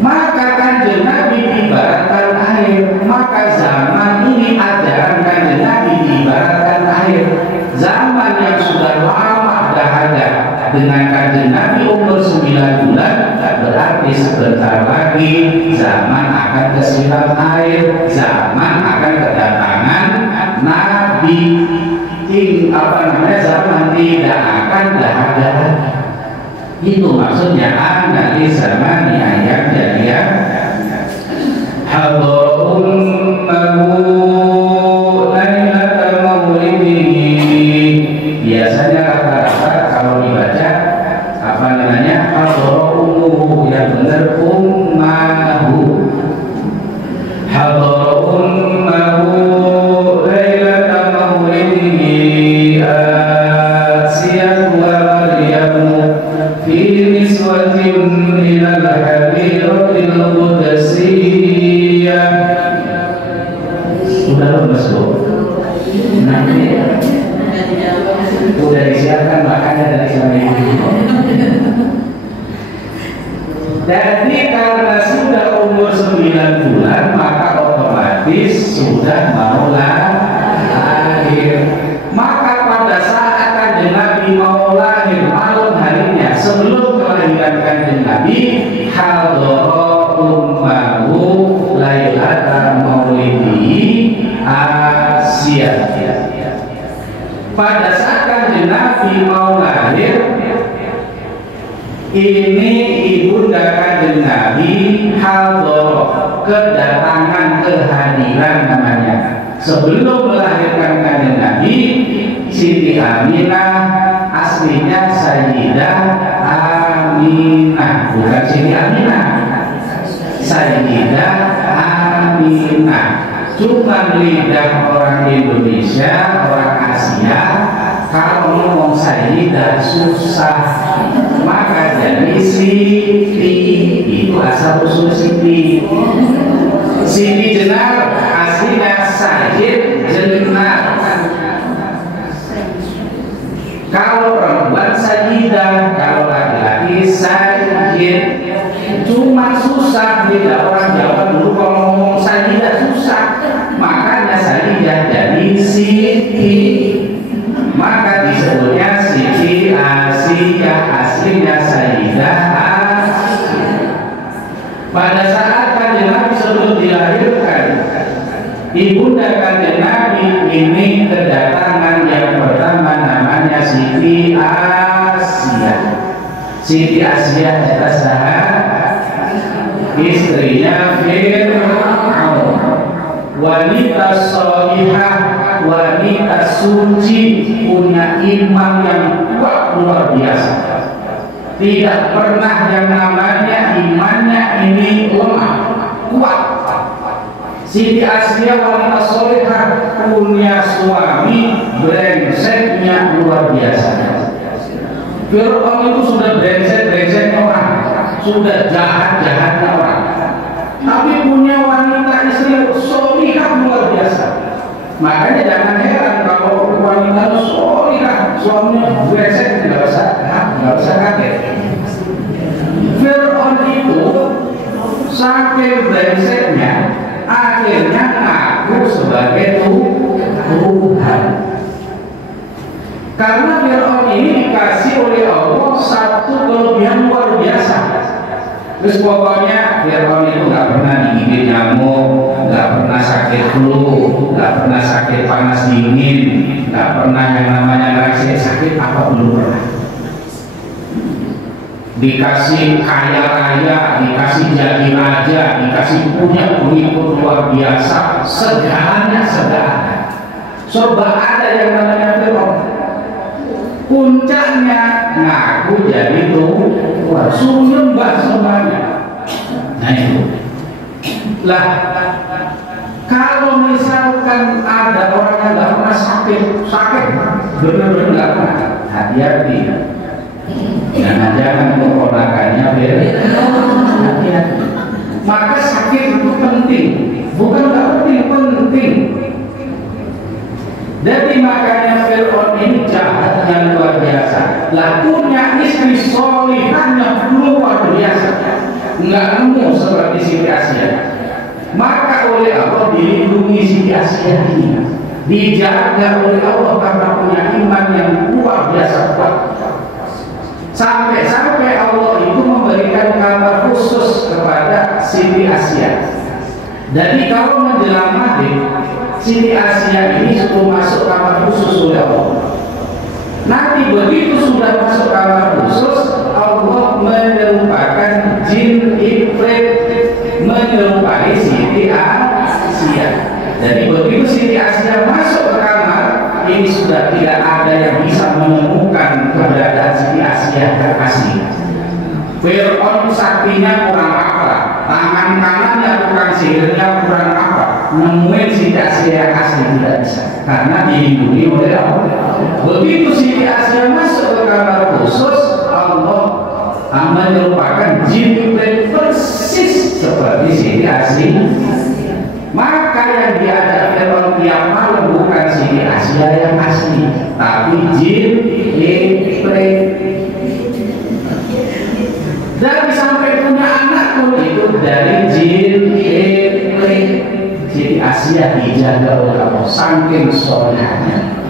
Maka Kanjeng Nabi diibaratkan air. Maka zaman ini ajaran Kanjeng Nabi diibaratkan air. Zaman yang sudah lama dahaga dengan Kanjeng Nabi umur 9 bulan, berarti sebentar lagi zaman akan kesiram air. Zaman akan kedatangan Nabi. Zaman tidak akan dahaga. Itu maksudnya anali zaman ayat jadian hadarun mahu lailata maulidihi. Biasanya rata-rata kalau dibaca hadarun yang benar ummahu. Hadarun mahu lailata maulidihi Asiyah wa Maryamu fi niswatin ilal hadiratil qudsiyyah. Sudah lemes Bu? Nanti udah disiapkan makannya dari sama ibu. Jadi karena sudah umur 9 bulan maka otomatis sudah mau lahir. Maka pada saat Kanjeng Nabi mau lahir malam harinya sebelum kelahiran Kanjeng Nabi, hadara ummahu lailata maulidihi Asiyah. Pada saat Kanjeng Nabi mau lahir, ini ibunda Kanjeng Nabi hadara, kedatangan kehadiran namanya. Sebelum melahirkan Kanjeng Nabi, Siti Aminah aslinya Sayyidah Aminah, bukan Siti Aminah, Sayyidah Aminah. Cuma lidah orang Indonesia, orang Asia, kalau ngomong Sayyidah susah, maka jadi Siti. Itu asal usul Siti. Siti Jenar aslinya Sayyid Jenar. Kalau perempuan Sayyidah, kalau laki-laki Sayyid. Cuma susah, beda orang Jawa dulu kalau ngomong Sayyidah susah, makanya Sayyidah jadi Siti. Maka disebutnya Siti Asiyah, aslinya Sayyidah Asiyah. Pada saat Kanjeng Nabi sebelum dilahirkan, ibunda Kanjeng Nabi ini kedatangan yang pertama namanya Siti Asiyah. Siti Asiyah adalah sahabat istrinya Fir'aun, wanita sholihah, wanita suci, punya iman yang kuat luar biasa. Tidak pernah yang namanya imannya ini lemah, kuat. Siti Asiyah wanita sholihah, punya suami brengseknya luar biasa. Fir'aun itu sudah brengsek-brengseknya orang, sudah jahat-jahatnya orang, tapi punya wanita istri sholihah luar biasa. Makanya jangan heran kalau wanita sholihah suaminya brengsek, nggak usah kaget. Fir'aun itu saking brengseknya akhirnya ngaku sebagai Tuhan. Karena Fir'aun ini dikasih oleh Allah satu kelebihan luar biasa. Terus pokoknya Fir'aun itu nggak pernah digigit nyamuk, nggak pernah sakit flu, nggak pernah sakit panas dingin, nggak pernah yang namanya ngerasain sakit apa belum pernah. Dikasih kaya raya, dikasih jadi raja, dikasih punya pengikut luar biasa, segalanya. Serba ada yang namanya Fir'aun. Puncaknya ngaku jadi Tuhan, suruh nyembah semuanya. Nah itu. Lah, kalau misalkan ada orang yang nggak pernah sakit, benar-benar nggak pernah, hati-hati. Jangan-jangan keponakannya beda. Maka sakit itu penting, bukan nggak penting. Jadi makanya Fir'aun ini jahat yang luar biasa. Lah punya istri solihah yang luar biasa, nggak nemu seperti Siti Asia. Maka oleh Allah dilindungi Siti Asia ini, dijaga oleh Allah karena punya iman yang luar biasa kuat. Sampai-sampai Allah itu memberikan kabar khusus kepada Siti Asia. Jadi kalau menjelang maghrib, Siti Asia ini sudah masuk kamar khusus oleh Allah. Nanti begitu sudah masuk kamar khusus, Allah menyerupakan jin ifrit menyerupai Siti Asia. Jadi begitu Siti Asia masuk ke kamar, ini sudah tidak ada yang bisa menemukan keberadaan Siti Asia terkasih. Fir'aun saktinya kurang apa, tangan kanannya tukang sihirnya kurang apa, nemuin Siti Asia yang asli tidak bisa, karena dilindungi oleh Allah. Begitu Siti Asia masuk ke kamar khusus, Allah menyerupakan jin persis seperti Siti Asia. Maka yang diajak Fir'aun tiap malam bukan Siti Asia yang asli, tapi jin ifrit. Dan sampai punya anak pun itu dari jin ifrit. Siti Asia dijaga oleh Allah saking solehnya.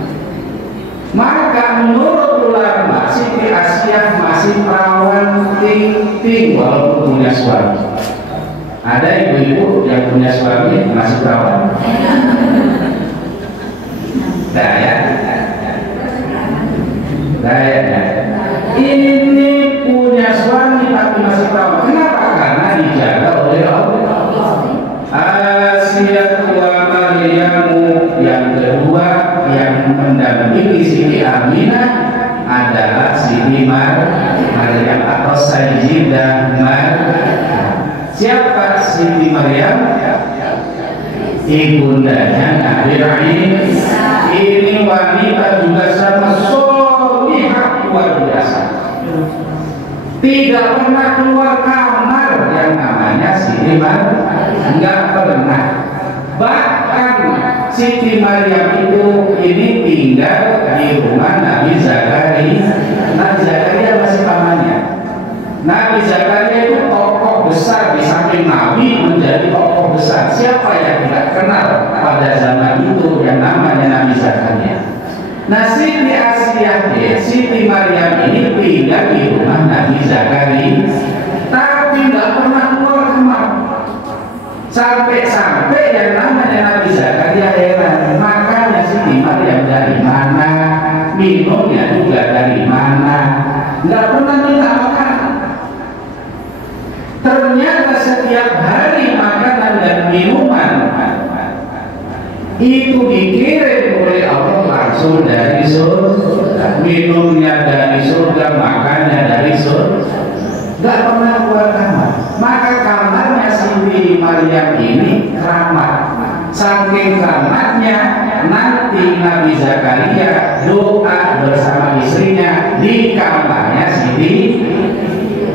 Maka menurut ulama Siti Asia masih perawan ting-ting walaupun punya suami. Ada ibu-ibu yang punya suami masih perawan? Daya. Ini punya suami tapi masih perawan. Kenapa? Karena dijaga oleh Allah. Asia wa Maryamu yang kedua yang mendampingi Siti Aminah adalah Siti Maryam atau Sayyidah Maryam. Siapa Siti Maryam? Ibundanya Nabi Isa. Ini wanita juga sama solihah luar biasa. Tidak pernah keluar kamar yang namanya Siti Maryam. Enggak pernah. Bahkan Siti Maryam itu ini tinggal di rumah Nabi Zakaria. Nabi Zakaria masih pamannya. Nabi Zakaria itu tokoh besar di samping Nabi, menjadi tokoh besar. Siapa yang tidak kenal pada zaman itu yang namanya Nabi Zakaria? Nah, Siti Asia, Siti Maryam ini tinggal di rumah Nabi Zakaria, tapi nggak pernah keluar kamar. Sampai-sampai yang namanya Nabi Zakaria heran, makanya Siti Maryam dari mana, minumnya juga dari mana, nggak pernah minta makan. Ternyata setiap hari makanan dan minuman itu dikirim oleh Allah langsung dari surga. Minumnya dari surga, makannya dari surga. Gak pernah keluar kamar. Maka kamarnya Siti Maryam ini keramat. Saking keramatnya, nanti Nabi Zakaria doa bersama istrinya di kamarnya Siti.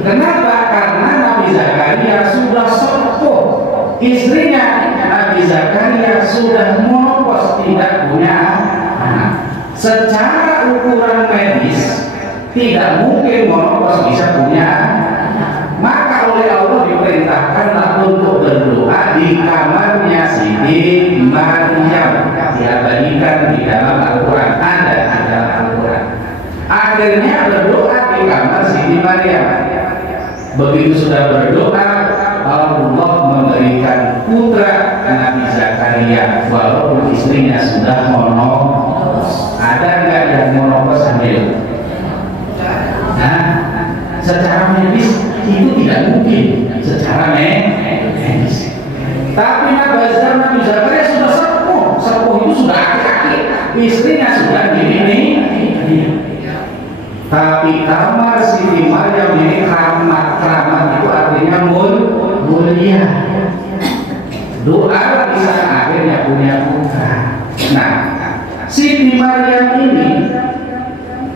Kenapa? Karena Nabi Zakaria sudah sepuh, istrinya Nabi Zakaria sudah menopos, tidak punya anak. Secara ukuran medis tidak mungkin menopos bisa punya anak. Maka oleh Allah diperintahkanlah untuk berdoa di kamarnya Siti Maryam. Diabadikan di dalam Al-Quran, ada di dalam Al-Quran. Akhirnya berdoa di kamar Siti Maryam. Begitu sudah berdoa, Allah memberikan putra Nabi Zakaria walaupun istrinya sudah monopos. Ada nggak yang monopos hamil? Nah, secara medis itu tidak mungkin. Secara medis. Tapi Nabi Zakaria sudah sepuh. Sepuh itu sudah aki-aki. Istrinya sudah gini. Tapi kamar Siti Maryam ini keramat itu artinya mulia. Doa di sana akhirnya punya putra. Nah, Siti Maryam ini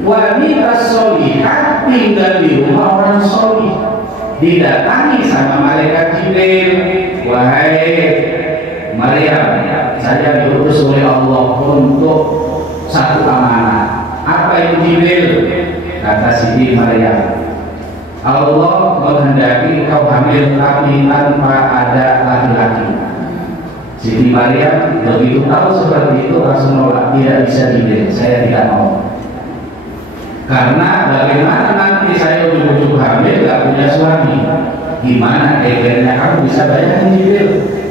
wanita solihah tinggal di rumah orang solih, didatangi sama malaikat Jibril, wahai Maryam, saya diutus oleh Allah untuk satu amanah. Apa itu Jibril? Kata Siti Maryam, Allah menghendaki kau hamil tapi tanpa ada laki-laki. Siti Maryam begitu tahu seperti itu langsung menolak, tidak bisa Jibril, saya tidak mau. Karena bagaimana nanti saya ujuk-ujuk hamil gak punya suami, gimana akhirnya kamu bisa bayangin Jibril?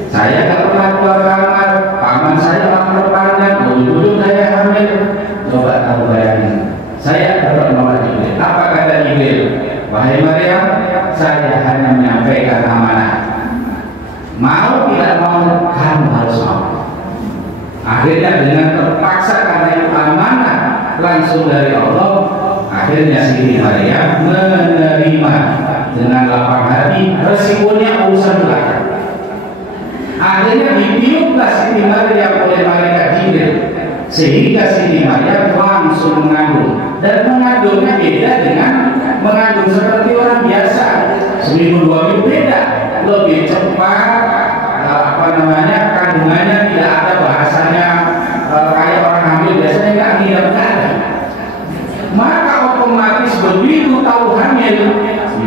Saya gak pernah keluar kamar, paman saya lapar panjang, ujuk-ujuk saya hamil. Coba kamu bayangin, saya dapat menolak Jibril. Apa kata Jibril? Wahai Maryam, saya hanya menyampaikan amanah. Mau tidak mau, kamu harus mau. Akhirnya dengan terpaksa karena itu amanah langsung dari Allah, akhirnya Siti Maryam menerima dengan lapang hati, resikonya urusan belakang. Akhirnya ditiuplah Siti Maryam oleh malaikat Jibril, sehingga Siti Maryam langsung mengandung. Dan mengandungnya beda dengan mengandung seperti orang biasa, seminggu 2 minggu beda, lebih cepat, kandungannya tidak ada bahasanya kayak orang hamil biasanya nggak ada. Maka otomatis begitu tahu hamil,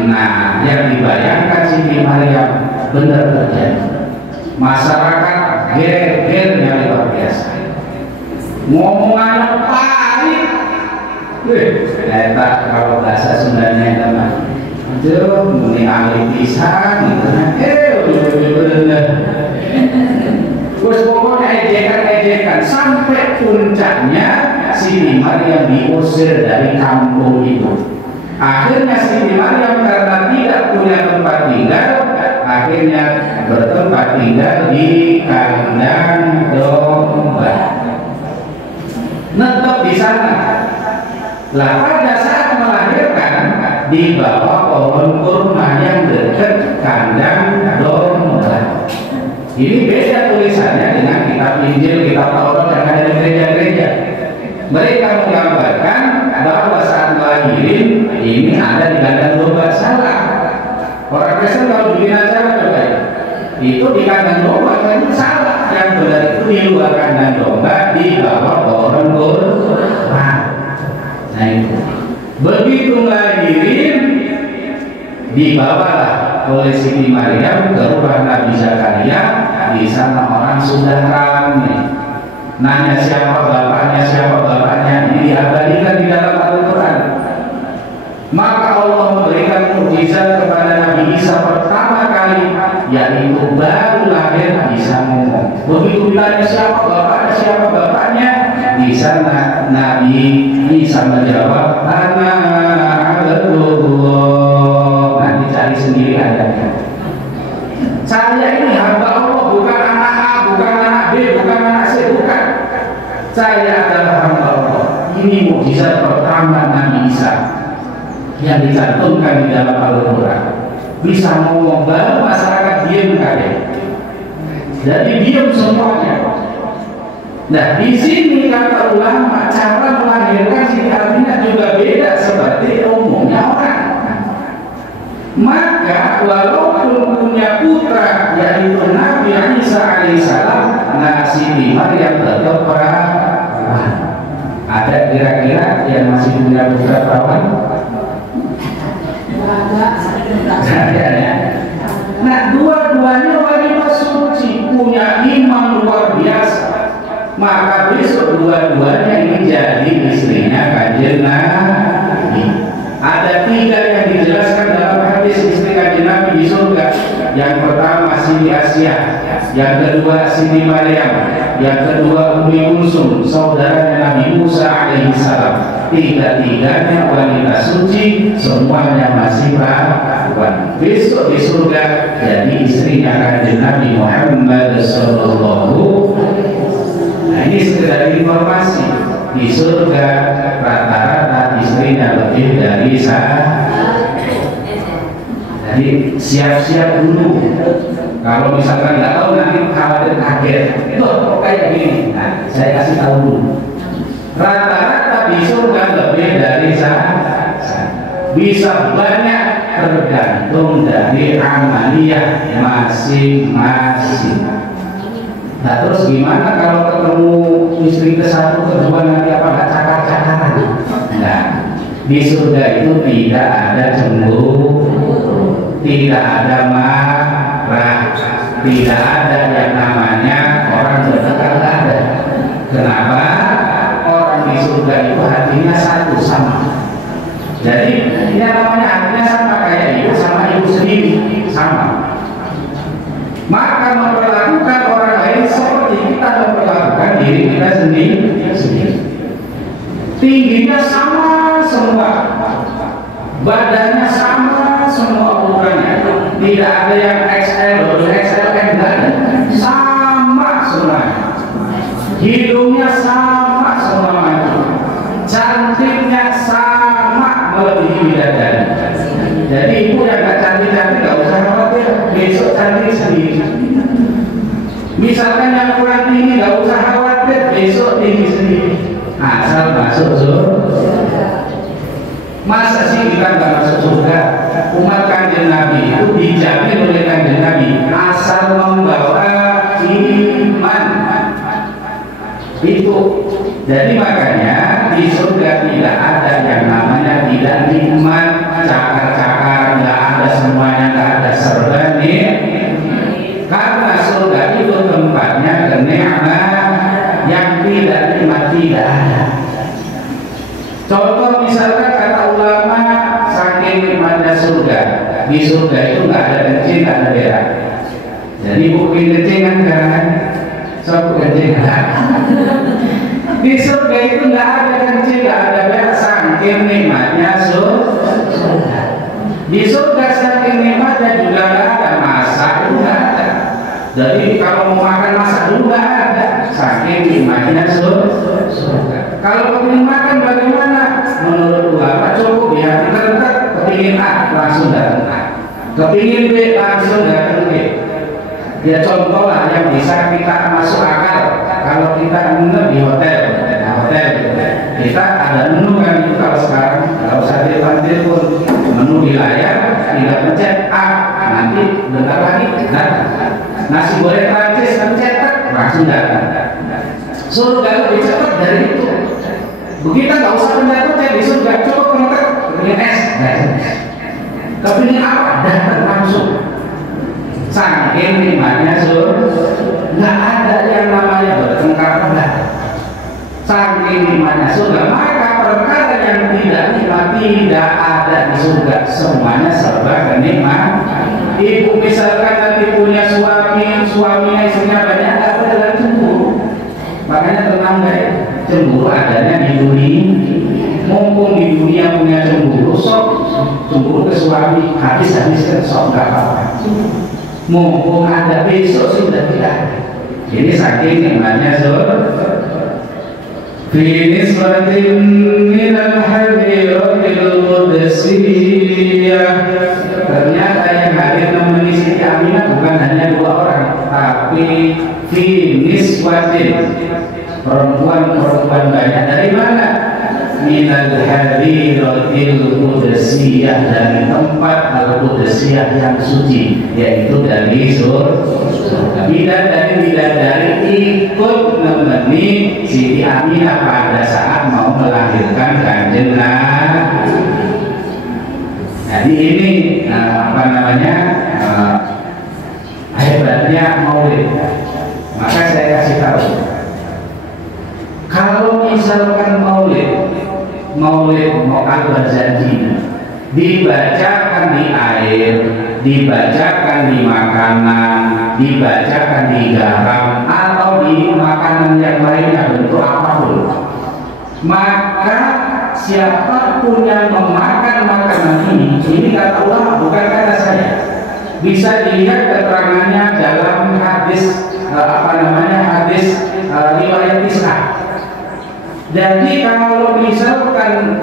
nah yang dibayangkan Siti Maryam benar terjadi. Masyarakat geger-gernya luar biasa, ngomongannya pahit. Eta kalau bahasa Sundanya teman, aduh muni ahli pisan terus pokoknya ejekan sampai puncaknya Siti Maryam diusir dari kampung itu. Akhirnya Siti Maryam karena tidak punya tempat tinggal, akhirnya bertempat tinggal di kandang domba. Netep di sana. Lah pada saat melahirkan di bawah pohon kurma yang dekat kandang domba. Ini beda tulisannya dengan kitab Injil, kitab Taurat yang ada di gereja-gereja. Mereka menggambarkan bahwa saat melahirin ini ada di kandang domba. Salah. Orang Kristen kalau bikin acara coba itu di kandang domba, itu salah. Yang benar itu di luar kandang domba, di bawah pohon kurma. Nah itu. Begitu melahirin, dibawalah oleh Siti Maryam ke rumah Nabi Zakaria. Di sana orang sudah ramai, nanya siapa bapaknya, ini diabadikan di dalam Al-Quran. Maka Allah memberikan mukjizat kepada Nabi Isa pertama kali, yaitu baru lahir bisa ngomong. Begitu ditanya siapa bapaknya, di sana Nabi Isa menjawab, ana Abdullah. Nanti cari sendiri ayatnya. Saya ini hamba Allah, bukan anak A, bukan anak B, bukan anak C, bukan. Saya adalah hamba Allah. Ini mukjizat pertama Nabi Isa yang dicantumkan di dalam Al-Quran. Bisa ngomong, baru masyarakat diam kalian. Jadi diam semuanya. Nah di sini kata ulama, cara melahirkan Siti Aminah juga beda seperti umumnya orang. Maka walaupun punya putra yaitu Nabi Isa alaihissalam, nah Siti Maryam tetap perawan. Ada kira-kira yang masih punya putra perawan? Nah dua-duanya wanita suci, punya iman luar biasa. Maka besok dua-duanya ini jadi istrinya Kanjeng Nabi. Ada 3 yang dijelaskan dalam hadis istri Kanjeng Nabi di surga. Yang pertama Siti Asia, yang kedua Siti Maryam, yang kedua Ummi Kulsum, saudaranya Nabi Musa alaihissalam. 3-tiganya wanita suci, semuanya masih perawan. Besok di surga jadi istrinya Kanjeng Nabi Muhammad sallallahu. Nah ini sekedar informasi. Di surga rata-rata istrinya lebih dari jadi siap-siap dulu. Kalau misalkan nggak tahu nanti khawatir kaget. Itu kayak gini. Nah, saya kasih tahu dulu. Rata-rata di surga lebih dari bisa banyak tergantung dari amaliyah masing-masing. Nah terus gimana kalau ketemu istri ke satu kedua nanti apa nggak cakar-cakaran? Nah di surga itu tidak ada cemburu, tidak ada marah, tidak ada yang namanya orang bertengkar, nggak ada. Kenapa? Orang di surga itu hatinya satu sama. Jadi ini namanya hatinya sama kayak ibu sama ibu sendiri sama. Maka memperlakukan orang lain seperti kita memperlakukan diri kita sendiri. Tingginya sama semua, badannya sama semua ukurannya, tidak ada yang XL, enggak ada, sama semua. Hidungnya sama semuanya, cantiknya sama melebihi bidadari. Jadi ibu yang gak cantik-cantik gak usah khawatir, besok cantik sendiri. Misalkan yang kurang tinggi gak usah khawatir, besok tinggi sendiri. Asal masuk surga. Masa sih kita gak masuk surga? Umat Kanjeng Nabi itu dijamin oleh Kanjeng Nabi asal membawa iman. Itu jadi makanya di surga tidak ada yang namanya tidak nikmat, cakar-cakar, nggak ada semuanya, nggak ada serba nih. Karena surga itu tempatnya kenikmatan yang tidak nikmat tidak ada. Contoh misalkan kata ulama saking nikmatnya surga, di surga itu nggak ada kencing, nggak ada berak. Jadi bukan kencing kan? Sok kencing kan? Di surga itu nggak ada kencing, nggak ada berak, saking nikmatnya surga. Di surga saking nikmatnya juga nggak ada masak, nggak ada. Jadi kalau mau makan masak dulu nggak ada, saking nikmatnya surga. Kalau kepingin makan bagaimana? Menurut ulama cukup ya, kita kepingin A langsung datang A, kepingin B langsung datang B. Ya contoh lah yang bisa kita masuk akal. Kalau kita nginep di hotel, kita ada menu kan itu. Kalau sekarang nggak usah telepon, menu di layar, tinggal pencet A, nanti bentar lagi nasi goreng Prancis pencet langsung datang. Surga lebih cepat dari itu. Begitu nggak usah pencet di surga, cukup pencet kepingin es, kepingin apa datang langsung. Saking nikmatnya surga, nggak ada yang namanya bertengkar, enggak. Saking nikmatnya surga, maka perkara yang tidak nikmat tidak ada di surga, semuanya serba kenikmatan. Ibu misalkan nanti punya suaminya istrinya banyak, nggak ada cemburu. Makanya tenang guys, cemburu adanya di dunia. Mumpung di dunia punya cemburu, sok cemburu ke suami, habis-habiskan sok nggak apa-apa. Mumpung ada besok sudah tidak. Ini saking nikmatnya surga. Fi nisbatin minal hadiratil qudsiyah. Ternyata yang hadir menemani Siti Aminah bukan hanya 2 orang, tapi fi nisbatin, perempuan-perempuan banyak. Dari mana? Minal hadiratil qudsiyah, dari tempat al-qudsiyah yang suci, yaitu dari surga. Bidadari ikut menemani Siti Aminah pada saat mau melahirkan Kanjeng Nabi. Jadi ini apa namanya hebatnya maulid. Maka saya kasih tahu, kalau misalkan maulid al-Ghazali dibacakan di air, dibacakan di makanan, dibacakan di garam, atau di makanan yang lainnya bentuk apapun, maka siapapun yang memakan makanan ini kata ulama, bukan kata saya, bisa dilihat keterangannya dalam hadis hadis riwayat Ishaq. Jadi kalau misalkan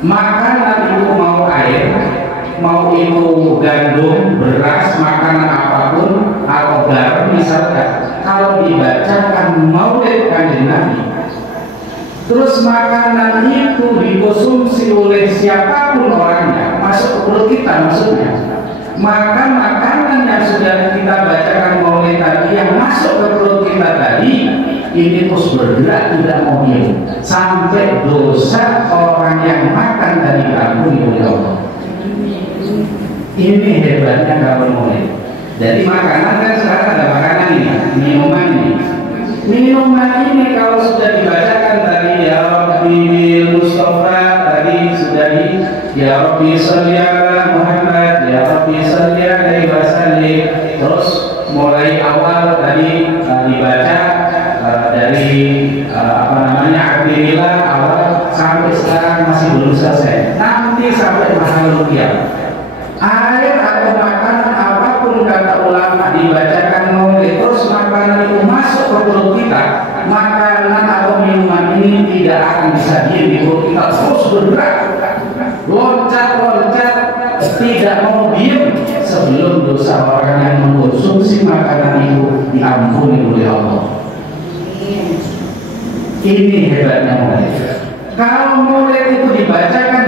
makanan itu mau air, mau itu gandum, beras, makanan apapun atau garam misalkan, kalau dibacakan maulid Kanjeng Nabi terus makanan itu dikonsumsi oleh siapapun orangnya, masuk ke perut kita maksudnya, maka makanan yang sudah kita bacakan maulid tadi yang masuk ke perut kita tadi ini terus bergerak tidak mau diam sampai dosa orang yang makan tadi diampuni oleh Allah. Ini hebatnya kalau maulid. Jadi makanan kan sekarang ada makanan ini, minuman ini. Minuman ini kalau sudah dibacakan tadi ya Rabbi bil Mustafa, tadi sudah ya Rabbi sholli ala Muhammad, ya Rabbi sholli alaihi wasallim, terus mulai awal tadi dibaca dari Alhamdulillah awal sampai sekarang masih belum selesai. Nanti sampai mahal rupiah. Air atau makanan apapun kata ulama dibacakan maulid terus makanan itu masuk ke perut kita, makanan atau minuman ini tidak akan bisa diam di perut kita, terus bergerak loncat-loncat tidak mau diam sebelum dosa orang yang mengkonsumsi makanan itu diampuni oleh Allah. Ini hebatnya maulid. Kalau maulid itu dibacakan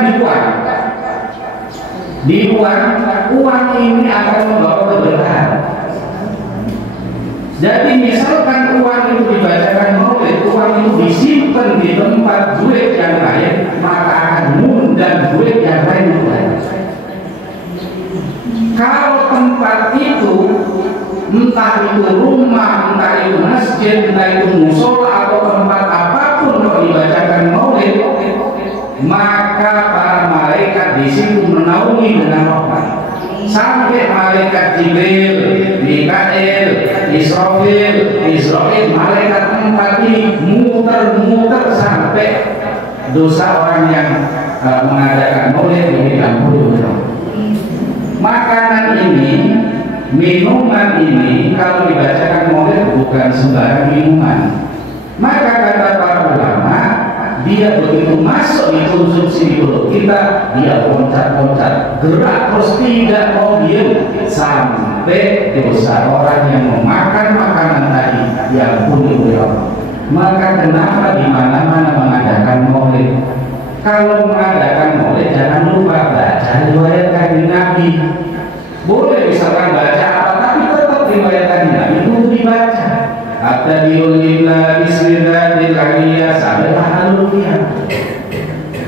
di uang ini akan membawa keberkahan. Jadi misalkan uang itu dibacakan maulid, uang itu disimpan di tempat duit yang lain, maka akan mengundang duit yang lain juga. Kalau tempat itu entah itu rumah, entah itu masjid, entah itu musola atau tempat apapun kalau dibacakan maulid, maka para malaikat di situ menaungi dengan rahmat. Sampai malaikat Jibril, Mikail, Israfil, malaikat tempat ini muter-muter sampai dosa orang yang mengadakan maulid ini diampuni. Makanan ini, minuman ini kalau dibacakan maulid bukan sembarang minuman. Maka kata para ulama, dia begitu masuk dikonsumsi di perut kita, dia loncat-loncat, gerak terus tidak mau diam sampai dosa orang yang memakan makanan tadi diampuni oleh Allah. Maka kenapa di mana-mana mengadakan maulid? Kalau mengadakan maulid jangan lupa baca riwayat Kanjeng Nabi. Boleh misalkan baca apa, tapi tetap riwayat Kanjeng Nabi itu dibaca. Hatta diulillah bismillahirrahmanirrahim sampai mahalul qiyam.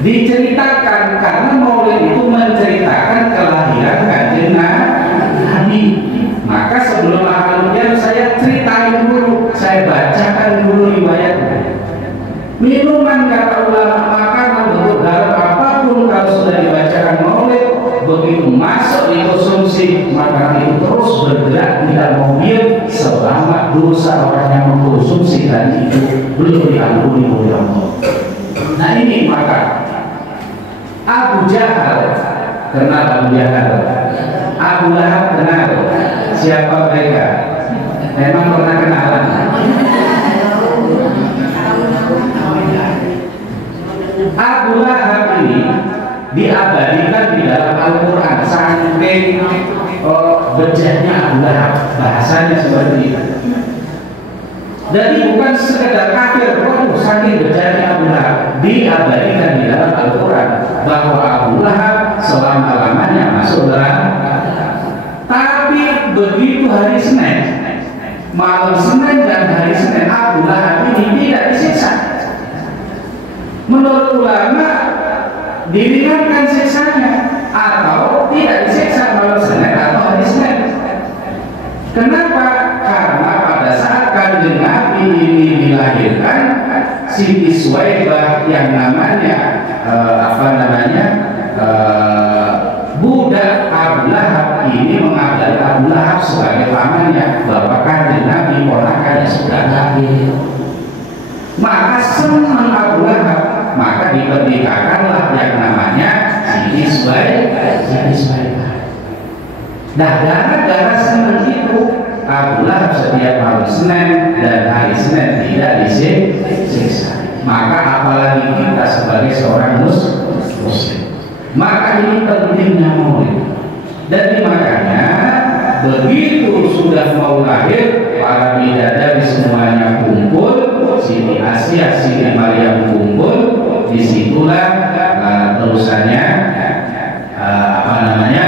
Diceritakan karena maulid itu menceritakan kelahiran Kanjeng Nabi. Maka sebelum mahalul qiyam saya ceritain dulu, saya bacakan dulu riwayatnya. Minuman kata ulama, makanan bentuk dalam apapun kalau sudah dibacakan maulid, begitu masuk dikonsumsi makanan itu terus bergerak tidak mau diam selama dosa orang yang mengkonsumsi tadi itu belum diampuni oleh Allah. Nah ini maka Abu Jahal kenal Abu Jahal, Abu Lahab kenal. Siapa mereka? Memang pernah kenalan. Abu Lahab ini diabadikan di dalam Al-Quran saking bejatnya Abu Lahab, bahasanya seperti itu. Jadi bukan sekedar kafir, saking bejatnya Abu Lahab diabadikan di dalam Al-Quran bahwa Abu Lahab selama-lamanya masuk neraka. Tapi begitu hari Senin, malam Senin dan hari Senin, Abu Lahab ini tidak disiksa. Menurut ulama diringankan siksanya atau tidak disiksa malam Senin atau hari Senin. Kenapa? Karena pada saat Kanjeng Nabi ini dilahirkan, Siti Suwaibah yang namanya budak Abu Lahab ini mengambil Abu Lahab sebagai pamannya, bapak Kanjeng Nabi ponakannya sudah lahir. Maka senang Abu Lahab, maka diperdekakanlah yang namanya Siti Suwaibah. Nah, gara-gara senang itu Abu Lahab setiap malam Senin dan hari Senin tidak disiksa. Maka apalagi kita sebagai seorang muslim. Maka ini pentingnya maulid. Dan makanya begitu sudah mau lahir, para bidadari semuanya kumpul, Siti Asia, Siti Maryam kumpul, disitulah terusannya apa namanya,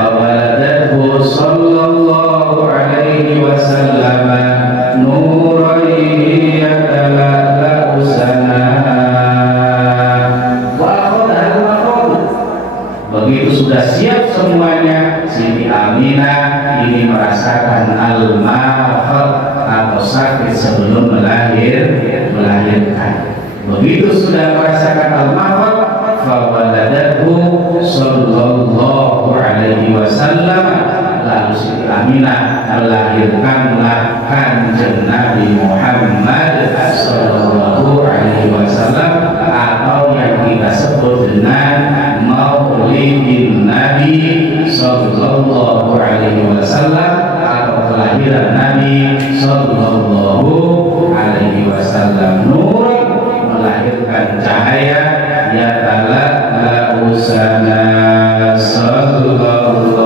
waladatu sallallahu alaihi wasallam nuraihi yatala usana. Begitu sudah siap semuanya, Siti Aminah ini merasakan al-mahad atau sakit sebelum melahirkan. Begitu sudah merasakan al-mahad, fawaladatuhu sallallahu alaihi wasallam, lalu Siti Aminah melahirkanlah Kanjeng Nabi Muhammad sallallahu alaihi wasallam, atau yang kita sebut dengan Maulidin Nabi sallallahu alaihi wasallam, atau kelahiran Nabi sallallahu alaihi wasallam. Nur melahirkan cahaya, ya talala usana sallallahu alaihi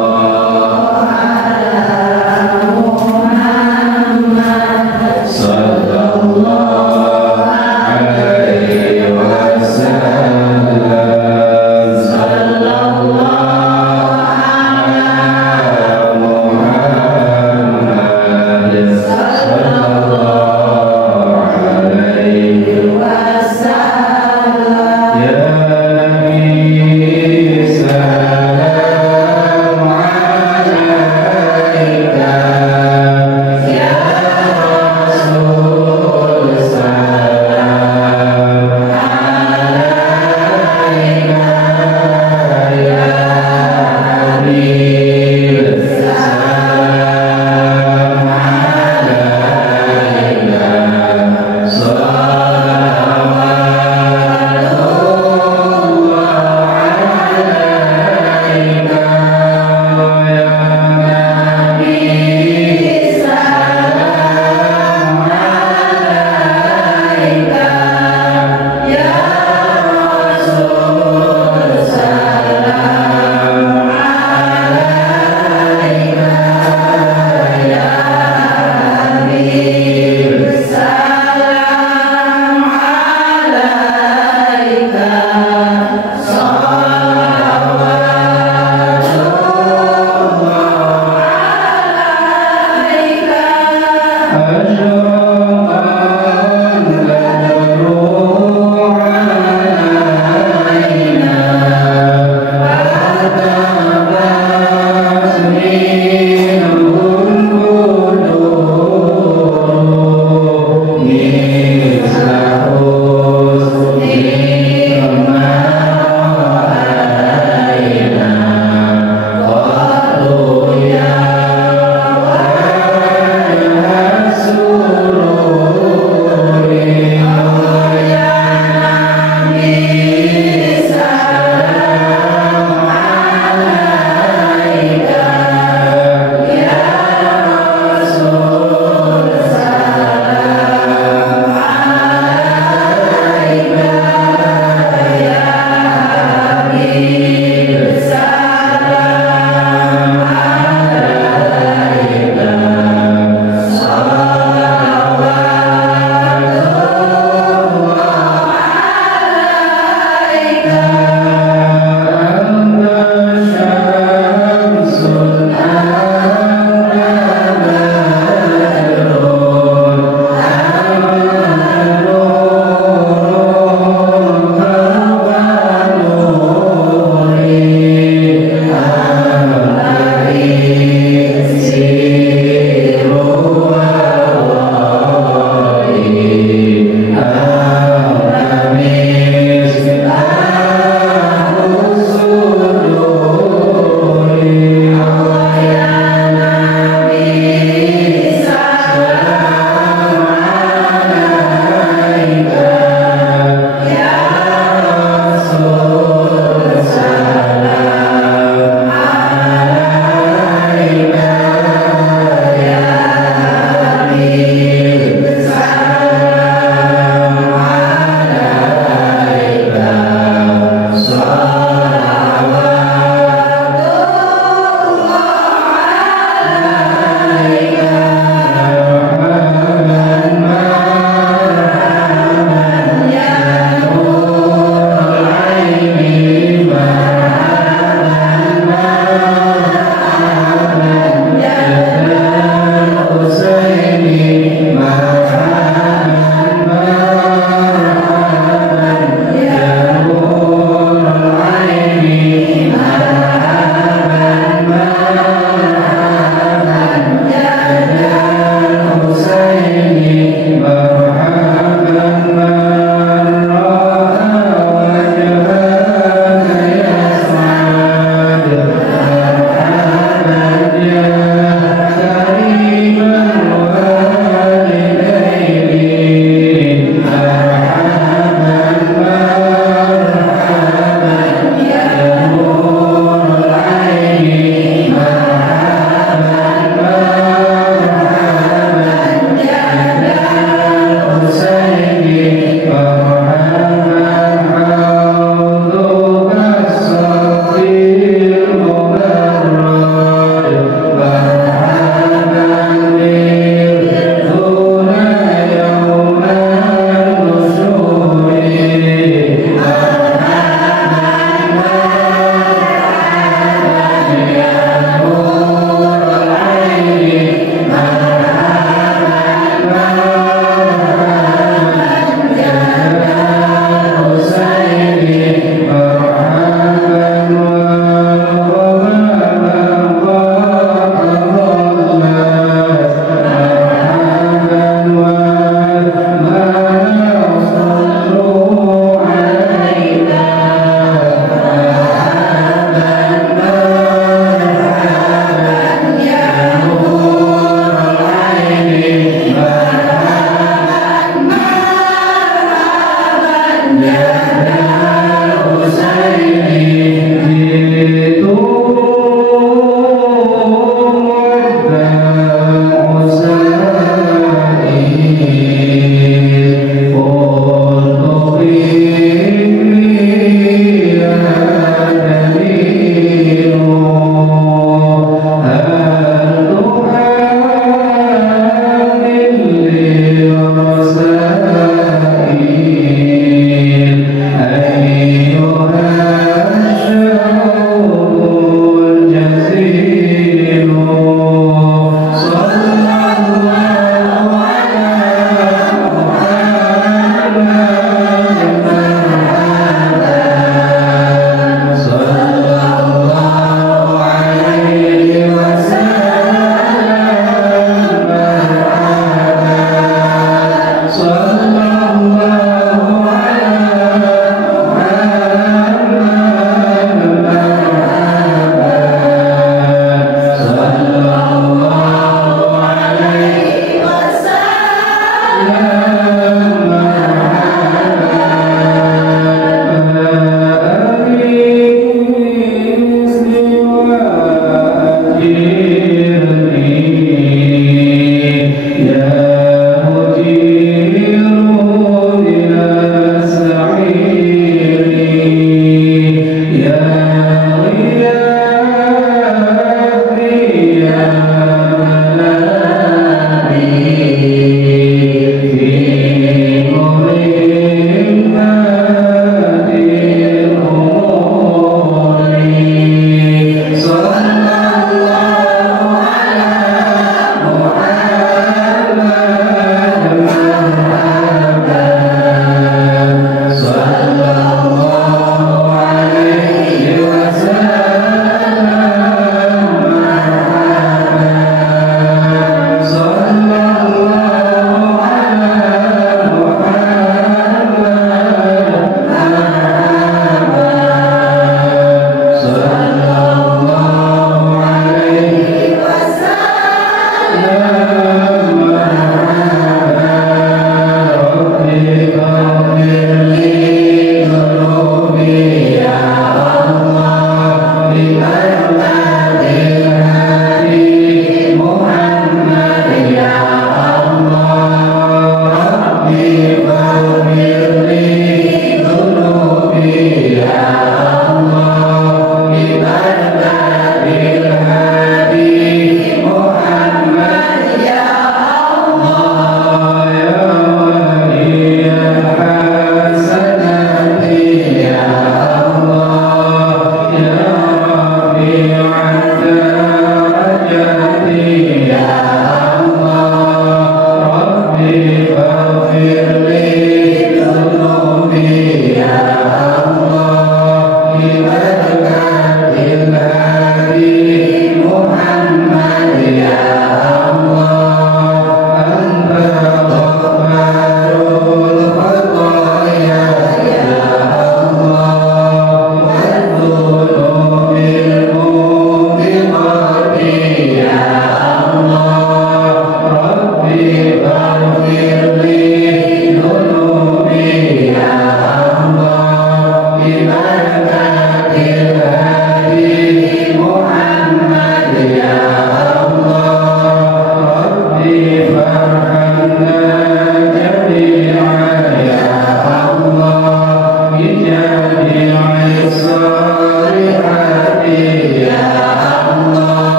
Amin.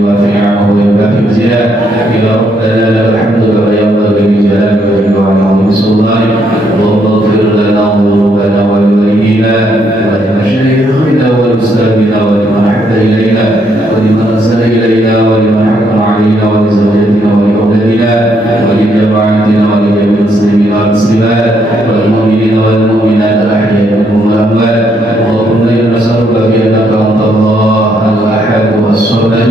يوافي نعمه ويكافئ مزيدا يا ربنا لك الحمد كما ينبغي لجلالك وجلال عظيم سلطانك اللهم اغفر لنا ذنوبنا ولوالدينا ولمشايخنا ولأستاذنا ولمن أحب إلينا ولمن أرسل إلينا ولمن حكم علينا ولزوجاتنا ولأولادنا ولجماعتنا ولجميع المسلمين والمسلمات والمؤمنين والمؤمنات الأحياء منهم والأموات اللهم إنا نسألك بأنك أنت الله الأحد الصمد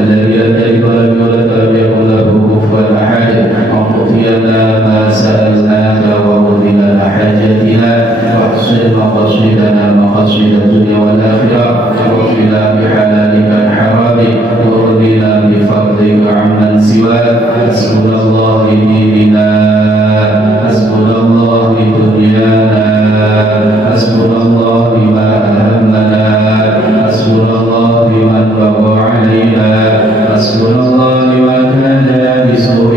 الذي لم يلد ولم يولد ولم يكن له كفوا أحد أن تؤتي لنا ما سألناك وقض لنا حاجاتنا واحسن مقاصدنا مقاصد الدنيا والآخرة واغفرنا بحلالك عن حرامك وارضنا بفضلك عمن سواك حسبنا الله لديننا حسبنا الله لدنيانا حسبنا الله بما أهمنا حسبنا الله بمن بغى علينا حسبنا الله بما كان بسوء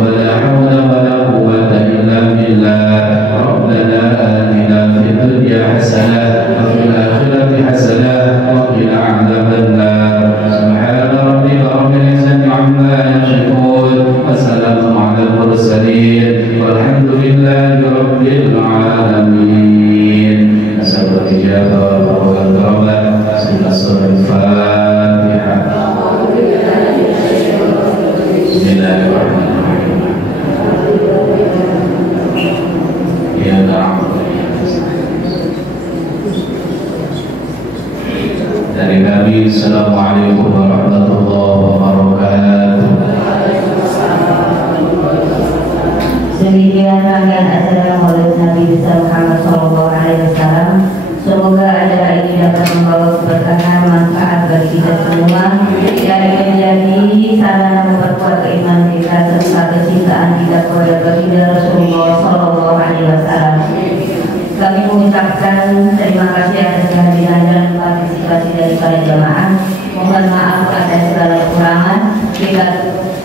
ولا حول ولا قوة إلا بالله ربنا آتنا في الدنيا حسنة وفي الآخرة حسنة وقنا عذاب النار سبحان ربك رب العزة عما يصفون وسلام على المرسلين والحمد لله رب العالمين. نسأل الإجابة والكرامة سنة سورة الفاتحة. بسم الله الرحمن الرحيم. يا نعبد dari kami. Assalamualaikum warahmatullahi wabarakatuh. Demikian rangkaian acara Maulid Nabi besar Muhammad Sallallahu Alaihi Wasallam. Semoga acara ini dapat membawa keberkahan manfaat bagi kita semua dan menjadi sarana memperkuat keimanan kita serta kecintaan kita kepada baginda Rasulullah Sallallahu Alaihi Wasallam. Kami mengucapkan terima kasih atas kehadiran dan partisipasi dari para jamaah. Mohon maaf atas segala kekurangan. Kita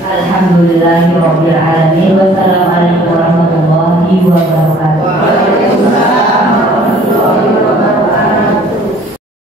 alhamdulillahirabbil alamin. Wassalamualaikum